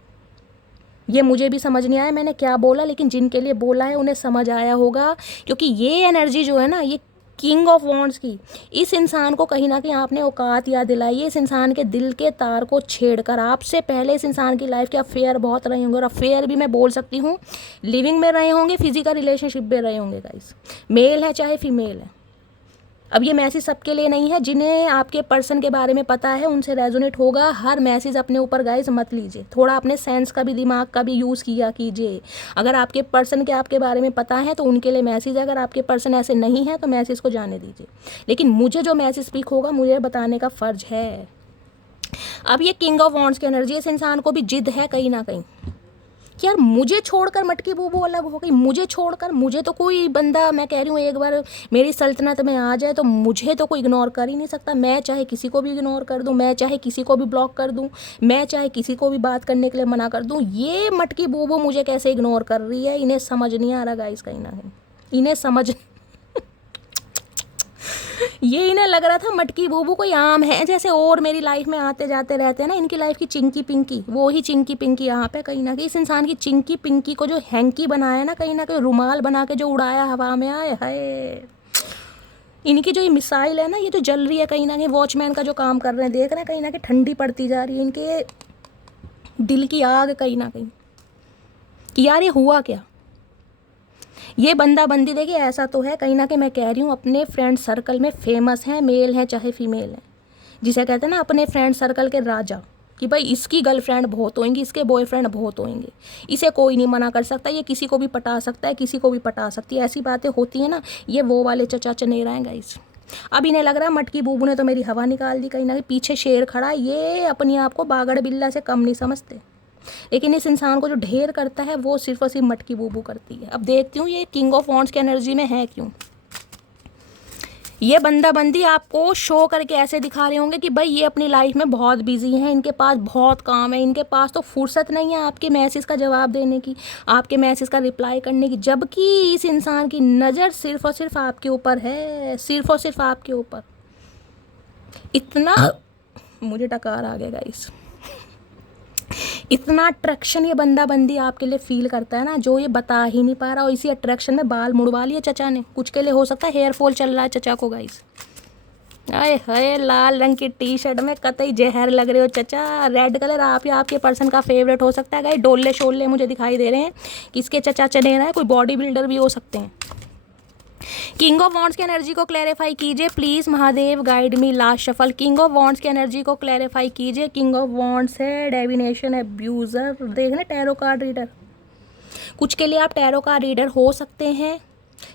ये मुझे भी समझ नहीं आया मैंने क्या बोला, लेकिन जिनके लिए बोला है उन्हें समझ आया होगा। क्योंकि ये एनर्जी जो है ना, ये किंग ऑफ वॉन्ड्स की, इस इंसान को कहीं ना कहीं आपने औकात याद दिलाई है। इस इंसान के दिल के तार को छेड़कर, आपसे पहले इस इंसान की लाइफ के अफेयर बहुत रहे होंगे, और अफेयर भी मैं बोल सकती हूँ लिविंग में रहे होंगे, फिजिकल रिलेशनशिप में रहे होंगे गाइस, मेल है चाहे फीमेल है। अब ये मैसेज सबके लिए नहीं है, जिन्हें आपके पर्सन के बारे में पता है उनसे रेजोनेट होगा। हर मैसेज अपने ऊपर गाइस मत लीजिए, थोड़ा अपने सेंस का भी, दिमाग का भी यूज़ किया कीजिए। अगर आपके पर्सन के आपके बारे में पता है तो उनके लिए मैसेज है, अगर आपके पर्सन ऐसे नहीं है तो मैसेज को जाने दीजिए। लेकिन मुझे जो मैसेज स्पीक होगा मुझे बताने का फ़र्ज है। अब ये किंग ऑफ वॉन्ड्स की एनर्जी, इस इंसान को भी जिद है कहीं ना कहीं कि यार मुझे छोड़कर मटकी बूबू अलग हो गई, मुझे छोड़कर, मुझे तो कोई बंदा, मैं कह रही हूँ एक बार मेरी सल्तनत में आ जाए तो मुझे तो कोई इग्नोर कर ही नहीं सकता। मैं चाहे किसी को भी इग्नोर कर दूँ, मैं चाहे किसी को भी ब्लॉक कर दूँ, मैं चाहे किसी को भी बात करने के लिए मना कर दूँ, ये मटकी बूबू मुझे कैसे इग्नोर कर रही है, इन्हें समझ नहीं आ रहा गाइस कहीं ना कहीं। इन्हें समझ ये इन्हें लग रहा था मटकी बूबू कोई आम है जैसे, और मेरी लाइफ में आते जाते रहते हैं ना, इनकी लाइफ की चिंकी पिंकी, वो ही चिंकी पिंकी यहाँ पे कहीं ना कहीं। इस इंसान की चिंकी पिंकी को जो हैंकी बनाया ना कहीं ना कहीं, रुमाल बना के जो उड़ाया हवा में, आए हाय, इनकी जो ये मिसाइल है ना, ये जो जल रही है कहीं ना कहीं, वॉचमैन का जो काम कर रहे हैं, देख रहे हैं कहीं ना कहीं ठंडी पड़ती जा रही है इनके दिल की आग कहीं ना कहीं, कि यार ये हुआ क्या। ये बंदा बंदी देखिए ऐसा तो है कहीं ना कहीं, मैं कह रही हूँ अपने फ्रेंड सर्कल में फेमस हैं, मेल हैं चाहे फीमेल हैं, जिसे कहते हैं ना अपने फ्रेंड सर्कल के राजा, कि भाई इसकी गर्लफ्रेंड बहुत होंगी, इसके बॉयफ्रेंड बहुत होंगे, इसे कोई नहीं मना कर सकता, ये किसी को भी पटा सकता है, किसी को भी पटा सकती है, ऐसी बातें होती हैं ना। ये वो वाले चचा चनेरा हैं गाइस। अब इन्हें लग रहा है मटकी बूबू ने तो मेरी हवा निकाल दी कहीं ना कहीं, पीछे शेर खड़ा, ये अपने आप को बागड़ बिल्ला से कम नहीं समझते। लेकिन इस इंसान को जो ढेर करता है वो सिर्फ और सिर्फ मटकी बूबू करती है। अब देखती हूँ ये किंग ऑफ वॉन्ड्स की एनर्जी में है क्यों। ये बंदा बंदी आपको शो करके ऐसे दिखा रहे होंगे कि भाई ये अपनी लाइफ में बहुत बिजी हैं, इनके पास बहुत काम है, इनके पास तो फुर्सत नहीं है आपके मैसेज का जवाब देने की, आपके मैसेज का रिप्लाई करने की, जबकि इस इंसान की नज़र सिर्फ और सिर्फ आपके ऊपर है, सिर्फ और सिर्फ आपके ऊपर। इतना मुझे टकार आ गया गाइस, इतना अट्रैक्शन ये बंदा बंदी आपके लिए फील करता है ना, जो ये बता ही नहीं पा रहा। और इसी अट्रैक्शन में बाल मुड़वा लिए चचा ने, कुछ के लिए हो सकता है हेयर फॉल चल रहा है चचा को गाइस। आए हाय, लाल रंग की टी शर्ट में कतई जहर लग रहे हो चचा। रेड कलर आप या आपके पर्सन का फेवरेट हो सकता है गाइस। डोले शोले मुझे दिखाई दे रहे हैं, किसके चचा चने रहा है, कोई बॉडी बिल्डर भी हो सकते हैं। किंग ऑफ वॉन्ड्स की एनर्जी को क्लैरिफाई कीजिए please, Mahadev guide me last shuffle. King of wands की एनर्जी को क्लैरिफाई कीजिए। किंग ऑफ वॉन्ड्स है डेविनेशन एब्यूज़र, देखने टैरो कार्ड रीडर। कुछ के लिए आप टैरो कार्ड रीडर हो सकते हैं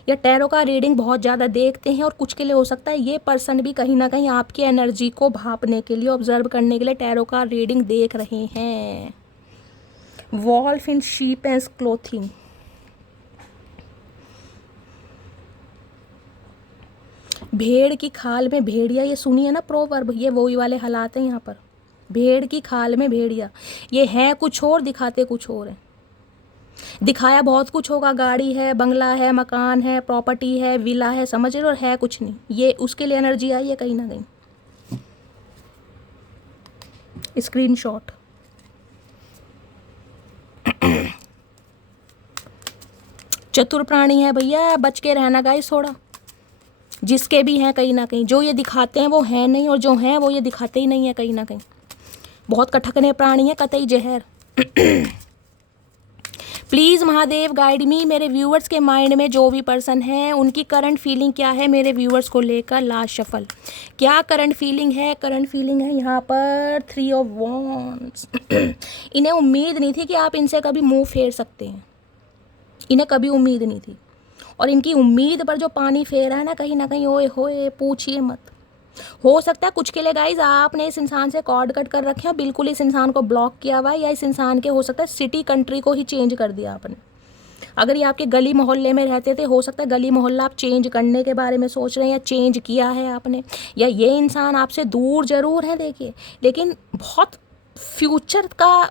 या टैरो का रीडिंग बहुत ज़्यादा देखते हैं, और कुछ के लिए हो सकता है ये पर्सन भी कहीं ना कहीं आपकी एनर्जी को भांपने के लिए, ऑब्जर्व करने के लिए टैरो का रीडिंग देख रहे हैं। Wolf in sheep and clothing, भेड़ की खाल में भेड़िया, ये सुनिए ना प्रोवर्ब, ये वही वाले हालात हैं यहाँ पर। भेड़ की खाल में भेड़िया, ये हैं कुछ और, दिखाते कुछ और है। दिखाया बहुत कुछ होगा, गाड़ी है, बंगला है, मकान है, प्रॉपर्टी है, विला है, समझ रहे हो, और है कुछ नहीं। ये उसके लिए एनर्जी आई है कहीं ना कहीं। स्क्रीनशॉट। चतुर प्राणी है भैया, बच के रहना गाइस थोड़ा। जिसके भी हैं कहीं ना कहीं, जो ये दिखाते हैं वो हैं नहीं, और जो हैं वो ये दिखाते ही नहीं है कहीं ना कहीं। बहुत कठकने प्राणी है, कतई जहर। प्लीज़ महादेव गाइड मी, मेरे व्यूअर्स के माइंड में जो भी पर्सन है उनकी करंट फीलिंग क्या है मेरे व्यूअर्स को लेकर। लास्ट शफल, क्या करंट फीलिंग है? करंट फीलिंग है यहाँ पर 3 ऑफ वॉन्ड्स। इन्हें उम्मीद नहीं थी कि आप इनसे कभी मुंह फेर सकते हैं, इन्हें कभी उम्मीद नहीं थी, और इनकी उम्मीद पर जो पानी फेरा है ना कहीं ओए होए पूछिए मत। हो सकता है कुछ के लिए गाइज आपने इस इंसान से कॉर्ड कट कर रखे हैं, बिल्कुल इस इंसान को ब्लॉक किया हुआ है, या इस इंसान के हो सकता है सिटी कंट्री को ही चेंज कर दिया आपने। अगर ये आपके गली मोहल्ले में रहते थे, हो सकता है गली मोहल्ला आप चेंज करने के बारे में सोच रहे हैं, या चेंज किया है आपने, या ये इंसान आपसे दूर ज़रूर है देखिए, लेकिन बहुत फ्यूचर का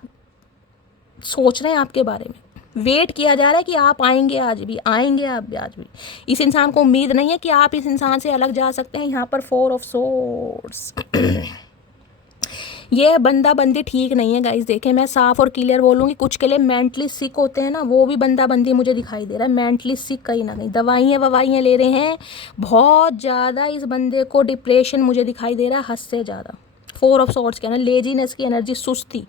सोच रहे हैं आपके बारे में। वेट किया जा रहा है कि आप आएंगे, आज भी आएंगे, आप भी आज भी। इस इंसान को उम्मीद नहीं है कि आप इस इंसान से अलग जा सकते हैं। यहाँ पर 4 ऑफ सोर्ड्स। ये बंदा बंदी ठीक नहीं है गाइस। देखें, मैं साफ और क्लियर बोलूँगी, कुछ के लिए मेंटली सिक होते हैं ना, वो भी बंदा बंदी मुझे दिखाई दे रहा है। मेंटली सिक कहीं ना कहीं दवाइयाँ ववाइयाँ ले रहे हैं बहुत ज़्यादा। इस बंदे को डिप्रेशन मुझे दिखाई दे रहा है हद से ज़्यादा। 4 ऑफ सॉर्ड्स के ना, लेजीनेस की एनर्जी, सुस्ती।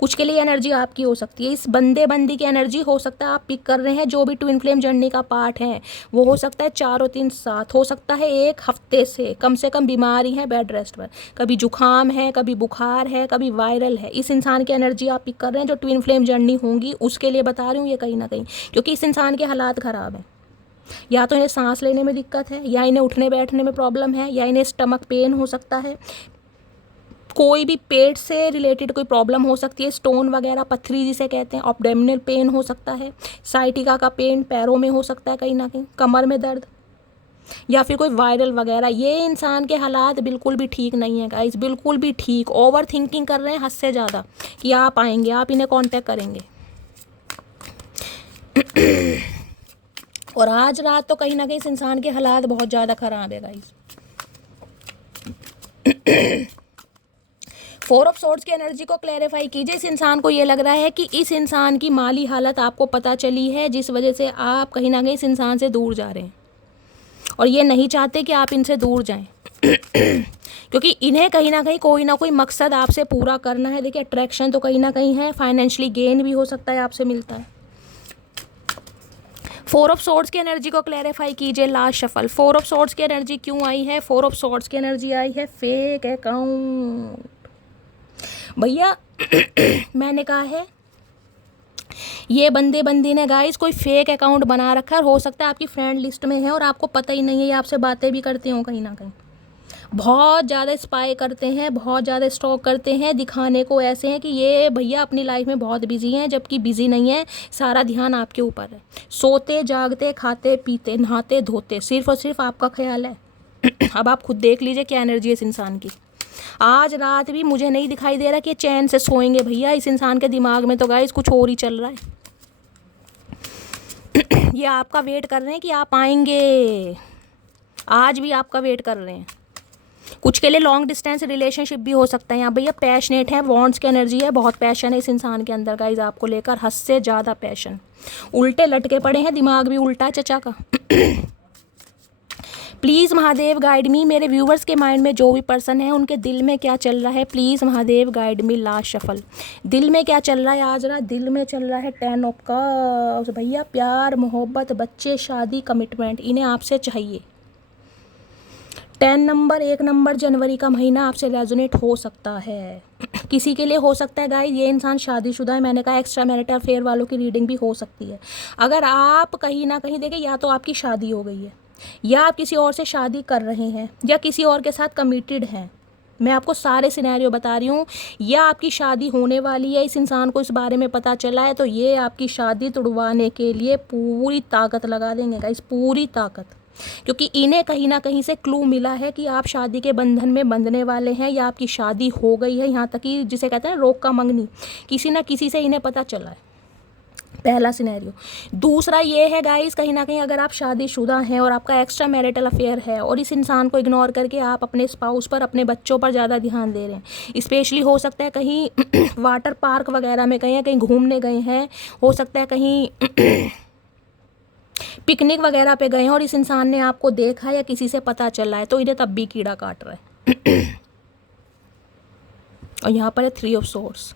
कुछ के लिए एनर्जी आपकी हो सकती है, इस बंदे बंदी की एनर्जी हो सकता है आप पिक कर रहे हैं। जो भी ट्विन फ्लेम जर्नी का पार्ट है वो हो सकता है 4 और 3 7, हो सकता है 1 हफ्ते से कम बीमारी है, बेड रेस्ट पर, कभी जुकाम है, कभी बुखार है, कभी वायरल है। इस इंसान की एनर्जी आप पिक कर रहे हैं जो ट्विन फ्लेम जर्नी होंगी उसके लिए बता रही हूँ ये कहीं ना कहीं, क्योंकि इस इंसान के हालात ख़राब हैं। या तो इन्हें सांस लेने में दिक्कत है, या इन्हें उठने बैठने में प्रॉब्लम है, या इन्हें स्टमक पेन हो सकता है, कोई भी पेट से रिलेटेड कोई प्रॉब्लम हो सकती है, स्टोन वगैरह, पथरी जिसे कहते हैं, एब्डोमिनल पेन हो सकता है, साइटिका का पेन पैरों में हो सकता है, कहीं ना कहीं कमर में दर्द, या फिर कोई वायरल वगैरह। ये इंसान के हालात बिल्कुल भी ठीक नहीं है गाइस, बिल्कुल भी ठीक। ओवर थिंकिंग कर रहे हैं हद से ज़्यादा कि आप आएंगे, आप इन्हें कांटेक्ट करेंगे। और आज रात तो कहीं ना कहीं इस इंसान के हालात बहुत ज़्यादा ख़राब है गाइस। 4 ऑफ सोर्ड्स की एनर्जी को क्लैरिफाई कीजिए। इस इंसान को ये लग रहा है कि इस इंसान की माली हालत आपको पता चली है, जिस वजह से आप कहीं ना कहीं इस इंसान से दूर जा रहे हैं, और ये नहीं चाहते कि आप इनसे दूर जाएं। क्योंकि इन्हें कहीं ना कहीं कोई ना कोई मकसद आपसे पूरा करना है। देखिए, अट्रैक्शन तो कहीं ना कहीं है, फाइनेंशियली गेन भी हो सकता है आपसे मिलता है। 4 ऑफ सोर्ड्स की एनर्जी को क्लैरिफाई कीजिए। लास्ट शफल, 4 ऑफ सोर्ड्स की एनर्जी क्यों आई है? 4 ऑफ सोर्ड्स की एनर्जी आई है फेक अकाउंट। भैया मैंने कहा है ये बंदे बंदी ने गाइस कोई फेक अकाउंट बना रखा है, और हो सकता है आपकी फ्रेंड लिस्ट में है और आपको पता ही नहीं है। ये आपसे बातें भी करते हो कहीं ना कहीं, बहुत ज़्यादा स्पाई करते हैं, बहुत ज़्यादा स्टॉक करते हैं, दिखाने को ऐसे हैं कि ये भैया अपनी लाइफ में बहुत बिजी हैं, जबकि बिजी नहीं है। सारा ध्यान आपके ऊपर है। सोते जागते खाते पीते नहाते धोते सिर्फ और सिर्फ आपका ख्याल है। अब आप खुद देख लीजिए क्या एनर्जी है इस इंसान की। आज रात भी मुझे नहीं दिखाई दे रहा कि ये चैन से सोएंगे भैया। इस इंसान के दिमाग में तो गाइस कुछ और ही चल रहा है। ये आपका वेट कर रहे हैं कि आप आएंगे, आज भी आपका वेट कर रहे हैं। कुछ के लिए लॉन्ग डिस्टेंस रिलेशनशिप भी हो सकता है। यहाँ भैया पैशनेट है, वॉन्ट्स की एनर्जी है, बहुत पैशन है इस इंसान के अंदर गाइस आपको लेकर, हद से ज़्यादा पैशन। उल्टे लटके पड़े हैं, दिमाग भी उल्टा है चचा का। प्लीज़ महादेव गाइड मी, मेरे व्यूवर्स के माइंड में जो भी पर्सन है उनके दिल में क्या चल रहा है, please Mahadev guide me. Last shuffle, दिल में क्या चल रहा है आज रात? दिल में चल रहा है 10 ऑफ कप्स भैया। प्यार, मोहब्बत, बच्चे, शादी, कमिटमेंट, इन्हें आपसे चाहिए। 10 नंबर, 1 नंबर, जनवरी का महीना आपसे रेजोनेट हो सकता है। किसी के लिए हो सकता है गाइस ये इंसान शादीशुदा है। मैंने कहा एक्स्ट्रा मैरिटल अफेयर वालों की रीडिंग भी हो सकती है। अगर आप कहीं ना कहीं देखें, या तो आपकी शादी हो गई है, या आप किसी और से शादी कर रहे हैं, या किसी और के साथ कमिटेड हैं। मैं आपको सारे सिनेरियो बता रही हूँ। या आपकी शादी होने वाली है, इस इंसान को इस बारे में पता चला है, तो ये आपकी शादी तुड़वाने के लिए पूरी ताकत लगा देंगे गाइस, पूरी ताकत। क्योंकि इन्हें कहीं ना कहीं से क्लू मिला है कि आप शादी के बंधन में बंधने वाले हैं, या आपकी शादी हो गई है। यहाँ तक कि जिसे कहते हैं रोक का मंगनी, किसी ना किसी से इन्हें पता चला है। पहला सिनेरियो। दूसरा ये है गाइस, कहीं ना कहीं अगर आप शादीशुदा हैं और आपका एक्स्ट्रा मैरिटल अफेयर है, और इस इंसान को इग्नोर करके आप अपने स्पाउस पर, अपने बच्चों पर ज़्यादा ध्यान दे रहे हैं। स्पेशली हो सकता है कहीं वाटर पार्क वगैरह में गए हैं, कहीं घूमने गए हैं, हो सकता है कहीं पिकनिक वगैरह पे गए हैं, और इस इंसान ने आपको देखा या किसी से पता चला है, तो इन्हें तब भी कीड़ा काट रहा है। और यहाँ पर है 3 ऑफ सोर्ड्स।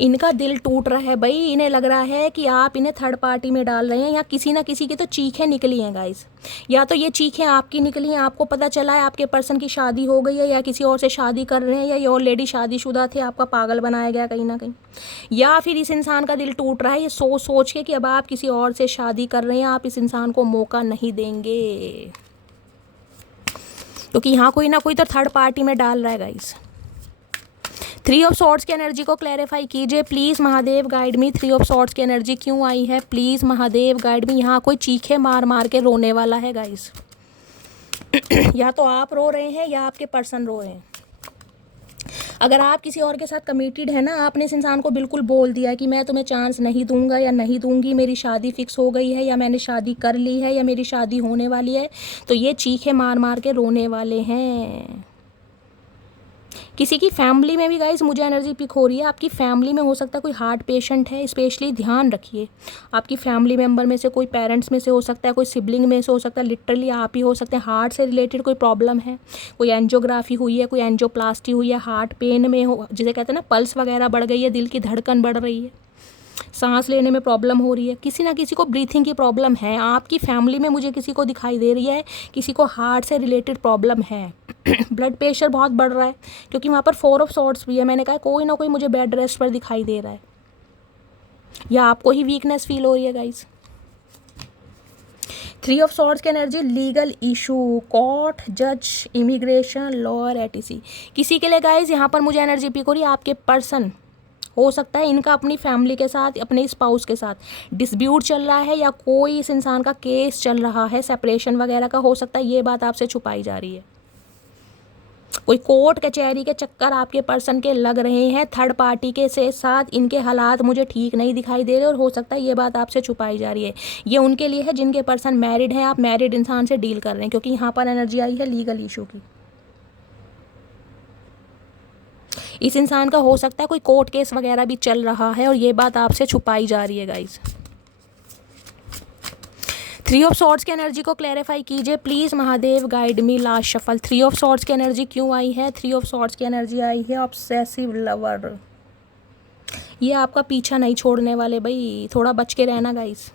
इनका दिल टूट रहा है भाई। इन्हें लग रहा है कि आप इन्हें थर्ड पार्टी में डाल रहे हैं, या किसी ना किसी की तो चीखें निकली हैं गाइस। या तो ये चीखें आपकी निकली हैं, आपको पता चला है आपके पर्सन की शादी हो गई है, या किसी और से शादी कर रहे हैं, या ये ऑलरेडी शादीशुदा थे, आपका पागल बनाया गया कहीं ना कहीं। या फिर इस इंसान का दिल टूट रहा है ये सोच सोच के कि अब आप किसी और से शादी कर रहे हैं, आप इस इंसान को मौका नहीं देंगे, क्योंकि यहाँ कोई ना कोई तो थर्ड पार्टी में डाल रहा है गाइस। 3 ऑफ सॉर्ड्स की एनर्जी को क्लैरिफाई कीजिए please Mahadev guide me. 3 of swords की एनर्जी क्यों आई है, प्लीज़ महादेव गाइड मी। यहाँ कोई चीखे मार मार के रोने वाला है गाइस। या तो आप रो रहे हैं, या आपके पर्सन रो रहे हैं। अगर आप किसी और के साथ कमिटेड है ना, आपने इस इंसान को बिल्कुल बोल दिया है कि मैं तुम्हें चांस नहीं दूंगा या नहीं दूंगी, मेरी शादी फिक्स हो गई है, या मैंने शादी कर ली है, या मेरी शादी होने वाली है, तो ये चीखे मार मार के रोने वाले हैं। किसी की फैमिली में भी गाइस मुझे एनर्जी पिक हो रही है। आपकी फैमिली में हो सकता है कोई हार्ट पेशेंट है, स्पेशली ध्यान रखिए। आपकी फैमिली मेंबर में से कोई, पेरेंट्स में से हो सकता है, कोई सिबलिंग में से हो सकता है, लिटरली आप ही हो सकते हैं। हार्ट से रिलेटेड कोई प्रॉब्लम है, कोई एंजियोग्राफी हुई है, कोई एंजियोप्लास्टी हुई है, हार्ट पेन में हो, जिसे कहते हैं ना पल्स वगैरह बढ़ गई है, दिल की धड़कन बढ़ रही है, सांस लेने में प्रॉब्लम हो रही है, किसी ना किसी को ब्रीथिंग की प्रॉब्लम है। आपकी फैमिली में मुझे किसी को दिखाई दे रही है, किसी को हार्ट से रिलेटेड प्रॉब्लम है। ब्लड प्रेशर बहुत बढ़ रहा है, क्योंकि वहाँ पर 4 ऑफ सॉर्ड्स भी है। मैंने कहा कोई ना कोई मुझे बेड रेस्ट पर दिखाई दे रहा है, या आपको ही वीकनेस फील हो रही है गाइस। 3 ऑफ सॉर्ड्स की एनर्जी, लीगल इशू, कोर्ट, जज, इमिग्रेशन, लॉयर, एटीसी। किसी के लिए गाइस यहाँ पर मुझे एनर्जी पिक हो रही है, आपके पर्सन हो सकता है इनका अपनी फैमिली के साथ, अपने स्पाउस के साथ डिस्प्यूट चल रहा है, या कोई इस इंसान का केस चल रहा है सेपरेशन वगैरह का, हो सकता है ये बात आपसे छुपाई जा रही है। कोई कोर्ट कचहरी के चक्कर आपके पर्सन के लग रहे हैं थर्ड पार्टी के से साथ, इनके हालात मुझे ठीक नहीं दिखाई दे रहे, और हो सकता है ये बात आपसे छुपाई जा रही है। ये उनके लिए है जिनके पर्सन मैरिड हैं, आप मैरिड इंसान से डील कर रहे हैं, क्योंकि यहाँ पर एनर्जी आई है लीगल इशू की। इस इंसान का हो सकता है कोई कोर्ट केस वगैरह भी चल रहा है, और ये बात आपसे छुपाई जा रही है गाइस। 3 ऑफ सॉर्ड्स की एनर्जी को क्लैरिफाई कीजिए please Mahadev guide me. Last shuffle. 3 of swords की एनर्जी क्यों आई है, 3 ऑफ सॉर्ड्स की एनर्जी आई है ऑब्सेसिव लवर। ये आपका पीछा नहीं छोड़ने वाले भाई, थोड़ा बच के रहना गाइस।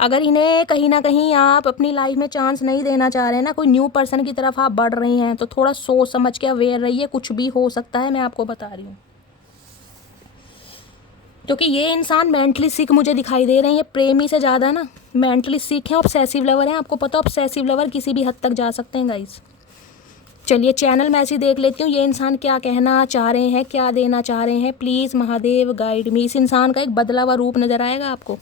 अगर इन्हें कहीं ना कहीं आप अपनी लाइफ में चांस नहीं देना चाह रहे हैं ना, कोई न्यू पर्सन की तरफ आप बढ़ रही हैं, तो थोड़ा सोच समझ के अवेयर रहिए, कुछ भी हो सकता है, मैं आपको बता रही हूँ। क्योंकि ये इंसान मेंटली सिक मुझे दिखाई दे रहे हैं, ये प्रेमी से ज़्यादा ना मेंटली सिक हैं, ऑब्सेसिव लवर हैं। आपको पता है ऑब्सेसिव लवर किसी भी हद तक जा सकते हैं गाइस। चलिए चैनल मैं ऐसे देख लेती हूँ, ये इंसान क्या कहना चाह रहे हैं, क्या देना चाह रहे हैं, प्लीज़ महादेव गाइड मी। इस इंसान का एक बदला हुआ रूप नज़र आएगा आपको।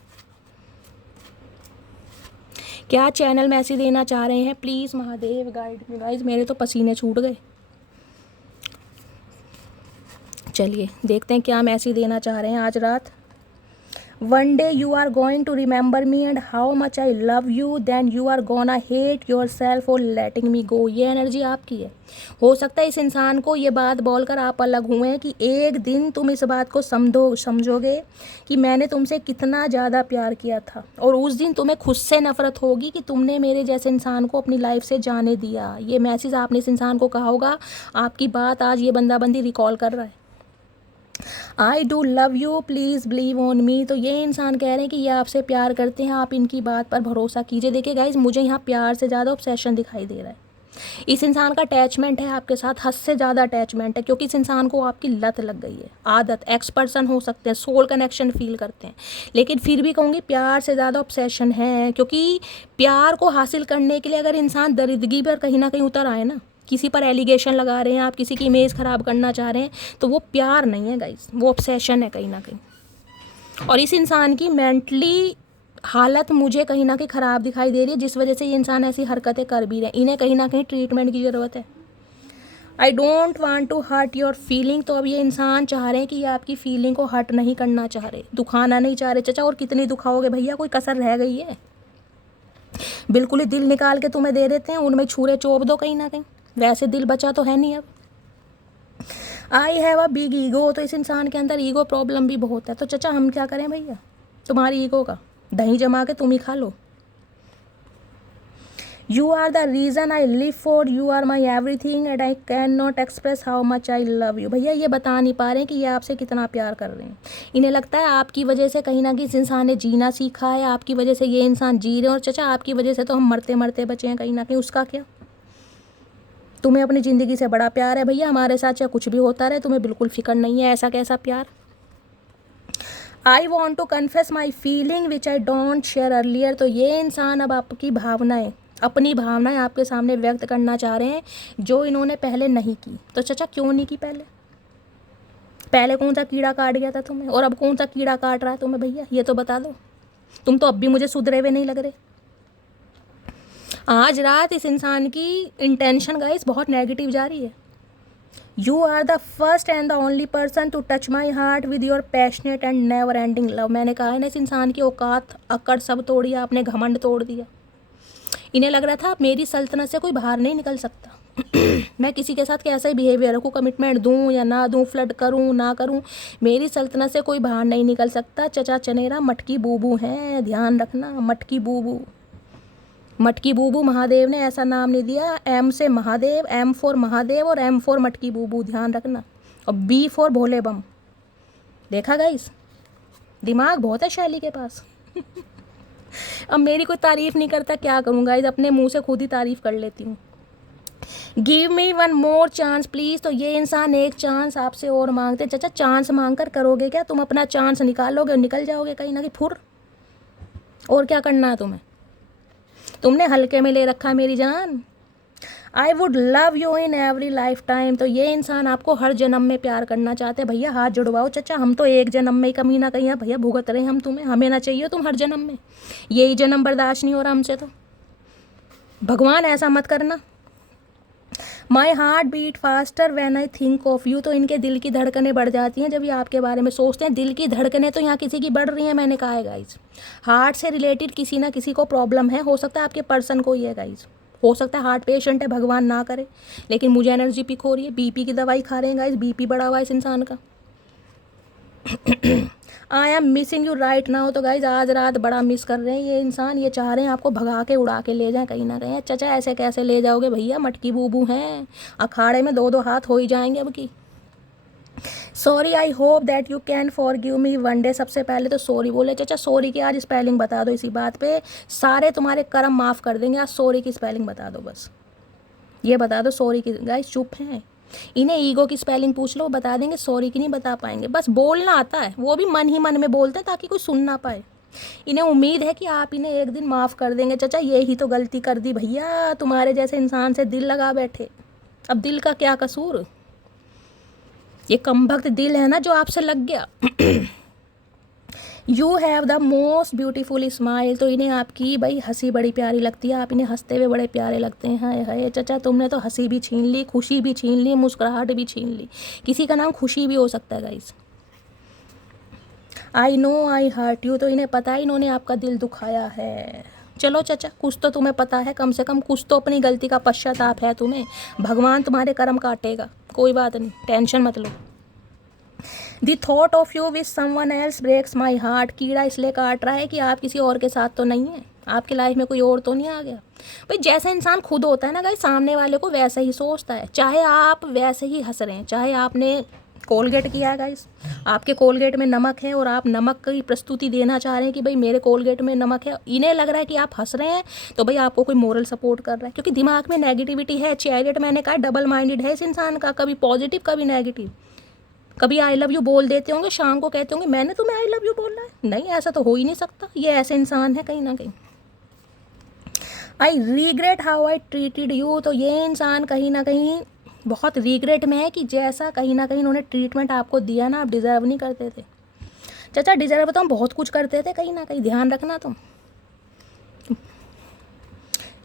क्या चैनल मैसेज देना चाह रहे हैं, please Mahadev guide me guys. मेरे तो पसीने छूट गए। चलिए देखते हैं क्या मैसेज देना चाह रहे हैं आज रात। One day you are going to remember me and how much I love you, then you are gonna hate yourself for letting me go. ये एनर्जी आपकी है। हो सकता है इस इंसान को ये बात बोलकर आप अलग हुए हैं कि एक दिन तुम इस बात को समझोगे कि मैंने तुमसे कितना ज़्यादा प्यार किया था, और उस दिन तुम्हें खुद से नफरत होगी कि तुमने मेरे जैसे इंसान को अपनी लाइफ से जाने दिया। ये मैसेज आपने इस इंसान को कहा होगा। आपकी बात आज ये बंदा बंदी रिकॉल कर रहा है। I do love you please believe on me. तो ये इंसान कह रहे हैं कि ये आपसे प्यार करते हैं, आप इनकी बात पर भरोसा कीजिए। देखिए गाइज, मुझे यहाँ प्यार से ज़्यादा ऑब्सेशन दिखाई दे रहा है। इस इंसान का अटैचमेंट है आपके साथ, हद से ज़्यादा अटैचमेंट है, क्योंकि इस इंसान को आपकी लत लग गई है। आदत, एक्स पर्सन हो सकते हैं, सोल कनेक्शन फील करते हैं, लेकिन फिर भी कहूँगी प्यार से ज़्यादा ऑब्सेशन है। क्योंकि प्यार को हासिल करने के लिए अगर इंसान दरिद्रगी पर कहीं ना कहीं उतर आए ना, किसी पर एलिगेशन लगा रहे हैं आप, किसी की इमेज ख़राब करना चाह रहे हैं, तो वो प्यार नहीं है गाइस, वो ऑब्सेशन है कहीं ना कहीं। और इस इंसान की मेंटली हालत मुझे कहीं ना कहीं ख़राब दिखाई दे रही है, जिस वजह से ये इंसान ऐसी हरकतें कर भी रहे हैं। इन्हें कहीं ना कहीं ट्रीटमेंट की ज़रूरत है। I don't want to hurt your feeling. तो अब ये इंसान चाह रहे हैं कि ये आपकी फीलिंग को हर्ट नहीं करना चाह रहे, दुखाना नहीं चाह रहे। चाचा और कितनी दुखाओगे भैया, कोई कसर रह गई है? बिल्कुल ही दिल निकाल के तुम्हें दे देते हैं, उनमें छुरे चोप दो कहीं ना कहीं। वैसे दिल बचा तो है नहीं अब। I have a big ego. तो इस इंसान के अंदर ईगो प्रॉब्लम भी बहुत है। तो चाचा हम क्या करें भैया, तुम्हारी ईगो का दही जमा के तुम ही खा लो। You are the reason I live for, you are my everything and I can not express how much I love you. भैया ये बता नहीं पा रहे हैं कि ये आपसे कितना प्यार कर रहे हैं। इन्हें लगता है आपकी वजह से कहीं ना कहीं इस इंसान ने जीना सीखा है, आपकी वजह से ये इंसान जी रहे हैं। और चाचा आपकी वजह से तो हम मरते मरते बचे हैं कहीं ना कहीं, उसका क्या? तुम्हें अपनी ज़िंदगी से बड़ा प्यार है भैया, हमारे साथ चाहे कुछ भी होता रहे, तुम्हें बिल्कुल फिक्र नहीं है। ऐसा कैसा प्यार? I want to confess my feeling which I don't share earlier. तो ये इंसान अब आपकी भावनाएं, अपनी भावनाएं आपके सामने व्यक्त करना चाह रहे हैं, जो इन्होंने पहले नहीं की। तो चाचा क्यों नहीं की पहले कौन सा कीड़ा काट गया था तुम्हें, और अब कौन सा कीड़ा काट रहा है तुम्हें भैया, ये तो बता दो। तुम तो अब भी मुझे सुधरे हुए नहीं लग रहे। आज रात इस इंसान की इंटेंशन गाइस बहुत नेगेटिव जा रही है। You are the first and the only person to touch my heart with your passionate and never ending love. मैंने कहा है ना, इस इंसान की औकात अकड़ सब तोड़ी, आपने घमंड तोड़ दिया। इन्हें लग रहा था मेरी सल्तनत से कोई बाहर नहीं निकल सकता। मैं किसी के साथ कैसा ही बिहेवियर रखूँ, कमिटमेंट दूँ या ना दूँ, फ्लर्ट करूँ ना करूँ, मेरी सल्तनत से कोई बाहर नहीं निकल सकता। चचा चनेरा मटकी बूबू हैं, ध्यान रखना, मटकी बूबू। मटकी बूबू महादेव ने ऐसा नाम नहीं दिया। एम से महादेव, एम फॉर महादेव और एम फॉर मटकी बूबू, ध्यान रखना। और बी फॉर भोले बम। देखा गाइस, दिमाग बहुत है शैली के पास। अब मेरी कोई तारीफ़ नहीं करता, क्या करूँ गाइस, अपने मुंह से खुद ही तारीफ़ कर लेती हूँ। Give me one more chance please. तो ये इंसान एक चांस आपसे और मांगते हैं। चाचा चांस मांग कर करोगे क्या? तुम अपना चांस निकालोगे और निकल जाओगे कहीं ना कहीं फुर। और क्या करना है तुम्हें? तुमने हल्के में ले रखा है मेरी जान। I would love you in every life time. तो ये इंसान आपको हर जन्म में प्यार करना चाहते हैं। भैया हाथ जुड़वाओ चाचा, हम तो एक जन्म में ही कमी ना कहीं भैया भुगत रहे हैं हम तुम्हें, हमें ना चाहिए तुम हर जन्म में। यही जन्म बर्दाश्त नहीं हो रहा हमसे, तो भगवान ऐसा मत करना। My heart beat faster when I think of you. तो इनके दिल की धड़कनें बढ़ जाती हैं जब ये आपके बारे में सोचते हैं। दिल की धड़कनें तो यहाँ किसी की बढ़ रही हैं, मैंने कहा है गाइज। हार्ट से रिलेटेड किसी ना किसी को प्रॉब्लम है, हो सकता है आपके पर्सन को ही है गाइज, हो सकता है हार्ट पेशेंट है, भगवान ना करे, लेकिन मुझे एनर्जी पिक हो रही है। बीपी की दवाई खा रहे हैं गाइज, बीपी बढ़ा हुआ है इस इंसान का। I am missing you right now. तो गाइज आज रात बड़ा मिस कर रहे हैं ये इंसान। ये चाह रहे हैं आपको भगा के उड़ा के ले जाएं कहीं ना कहीं। चाचा ऐसे कैसे ले जाओगे भैया, मटकी बूबू हैं, अखाड़े में दो दो हाथ हो ही जाएंगे अब की। Sorry I hope that you can forgive me one day. सबसे पहले तो सॉरी बोले चाचा। सॉरी की आज स्पेलिंग बता दो, इसी बात पे सारे तुम्हारे कर्म माफ़ कर देंगे। आज सॉरी की स्पेलिंग बता दो, बस ये बता दो सॉरी की। गाइस चुप हैं, इन्हें ईगो की स्पेलिंग पूछ लो, बता देंगे। सॉरी की नहीं बता पाएंगे, बस बोलना आता है, वो भी मन ही मन में बोलते हैं ताकि कोई सुन ना पाए। इन्हें उम्मीद है कि आप इन्हें एक दिन माफ़ कर देंगे। चाचा यही तो गलती कर दी भैया, तुम्हारे जैसे इंसान से दिल लगा बैठे। अब दिल का क्या कसूर, ये कमबख्त दिल है ना जो आपसे लग गया। You have the most beautiful smile, तो इन्हें आपकी भाई हंसी बड़ी प्यारी लगती है, आप इन्हें हंसते हुए बड़े प्यारे लगते हैं। हाय हाय चाचा, तुमने तो हंसी भी छीन ली, खुशी भी छीन ली, मुस्कुराहट भी छीन ली। किसी का नाम खुशी भी हो सकता है guys. I know I hurt you, तो इन्हें पता है इन्होंने आपका दिल दुखाया है। चलो चाचा, कुछ तो तुम्हें पता है, कम से कम कुछ तो अपनी गलती का पश्चाताप है तुम्हें। भगवान तुम्हारे कर्म काटेगा, कोई बात नहीं, टेंशन मत लो। The thought of you with someone else breaks my heart, कीड़ा इसलिए काट रहा है कि आप किसी और के साथ तो नहीं है, आपकी लाइफ में कोई और तो नहीं आ गया। भाई जैसा इंसान खुद होता है ना गाइस, सामने वाले को वैसा ही सोचता है। चाहे आप वैसे ही हंस रहे हैं, चाहे आपने कोलगेट किया है गाइस, आपके कोलगेट में नमक है और आप नमक की प्रस्तुति देना चाह रहे हैं कि भाई मेरे कोलगेट में नमक है, इन्हें लग रहा है कि आप हंस रहे हैं, तो भाई आपको कोई मोरल सपोर्ट कर रहा है, क्योंकि दिमाग में नेगेटिविटी है। चैरियट मैंने कहा डबल माइंडेड है इस इंसान का, कभी पॉजिटिव कभी नेगेटिव। कभी आई लव यू बोल देते होंगे, शाम को कहते होंगे मैंने तुम्हें आई लव यू बोलना है, नहीं ऐसा तो हो ही नहीं सकता। ये ऐसे इंसान है कहीं ना कहीं। आई रीग्रेट हाउ आई ट्रीटेड यू, तो ये इंसान कहीं ना कहीं बहुत रीग्रेट में है कि जैसा कहीं ना कहीं उन्होंने ट्रीटमेंट आपको दिया ना, आप डिज़र्व नहीं करते थे चाचा। डिज़र्व तो हम बहुत कुछ करते थे कहीं ना कहीं, ध्यान रखना तुम।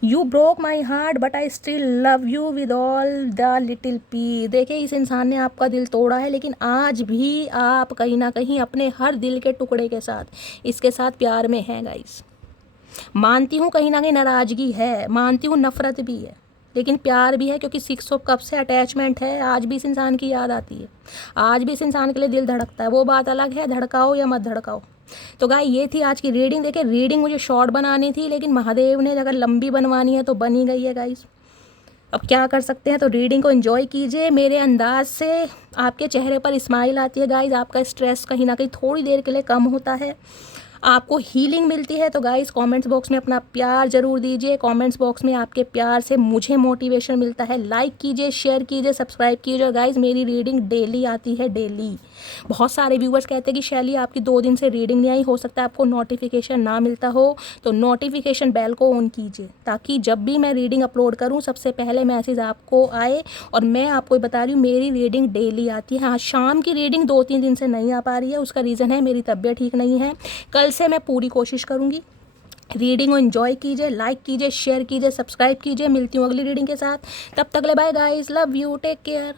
You broke my heart but I still love you with all the little P, देखिए इस इंसान ने आपका दिल तोड़ा है, लेकिन आज भी आप कहीं ना कहीं अपने हर दिल के टुकड़े के साथ इसके साथ प्यार में हैं गाइस। मानती हूँ कहीं ना कहीं नाराज़गी है, मानती हूँ नफ़रत भी है, लेकिन प्यार भी है, क्योंकि 6 ऑफ कप से अटैचमेंट है। आज भी इस इंसान की याद आती है, आज भी इस इंसान के लिए दिल धड़कता है। वो बात अलग है, धड़काओ या मत धड़काओ। तो गाय ये थी आज की रीडिंग। देखिए रीडिंग मुझे शॉर्ट बनानी थी, लेकिन महादेव ने अगर लंबी बनवानी है तो बनी गई है गाइस। अब क्या कर सकते हैं, तो रीडिंग को एंजॉय कीजिए। मेरे अंदाज से आपके चेहरे पर स्माइल आती है गाइस, आपका स्ट्रेस कहीं ना कहीं थोड़ी देर के लिए कम होता है, आपको हीलिंग मिलती है। तो गाइस कमेंट्स बॉक्स में अपना प्यार ज़रूर दीजिए, कमेंट्स बॉक्स में आपके प्यार से मुझे मोटिवेशन मिलता है। लाइक कीजिए, शेयर कीजिए, सब्सक्राइब कीजिए। और गाइस मेरी रीडिंग डेली आती है, डेली। बहुत सारे व्यूवर्स कहते हैं कि शैली आपकी 2 दिन से रीडिंग नहीं आई, हो सकता है आपको नोटिफिकेशन ना मिलता हो, तो नोटिफिकेशन बेल को ऑन कीजिए, ताकि जब भी मैं रीडिंग अपलोड करूँ सबसे पहले मैसेज आपको आए। और मैं आपको बता रही हूँ मेरी रीडिंग डेली आती है। हाँ, शाम की रीडिंग 2-3 दिन से नहीं आ पा रही है, उसका रीज़न है मेरी तबीयत ठीक नहीं है। कल से मैं पूरी कोशिश करूँगी। रीडिंग को एंजॉय कीजिए, लाइक कीजिए, शेयर कीजिए, सब्सक्राइब कीजिए। मिलती हूँ अगली रीडिंग के साथ, तब तक ले bye guys, love you, take care.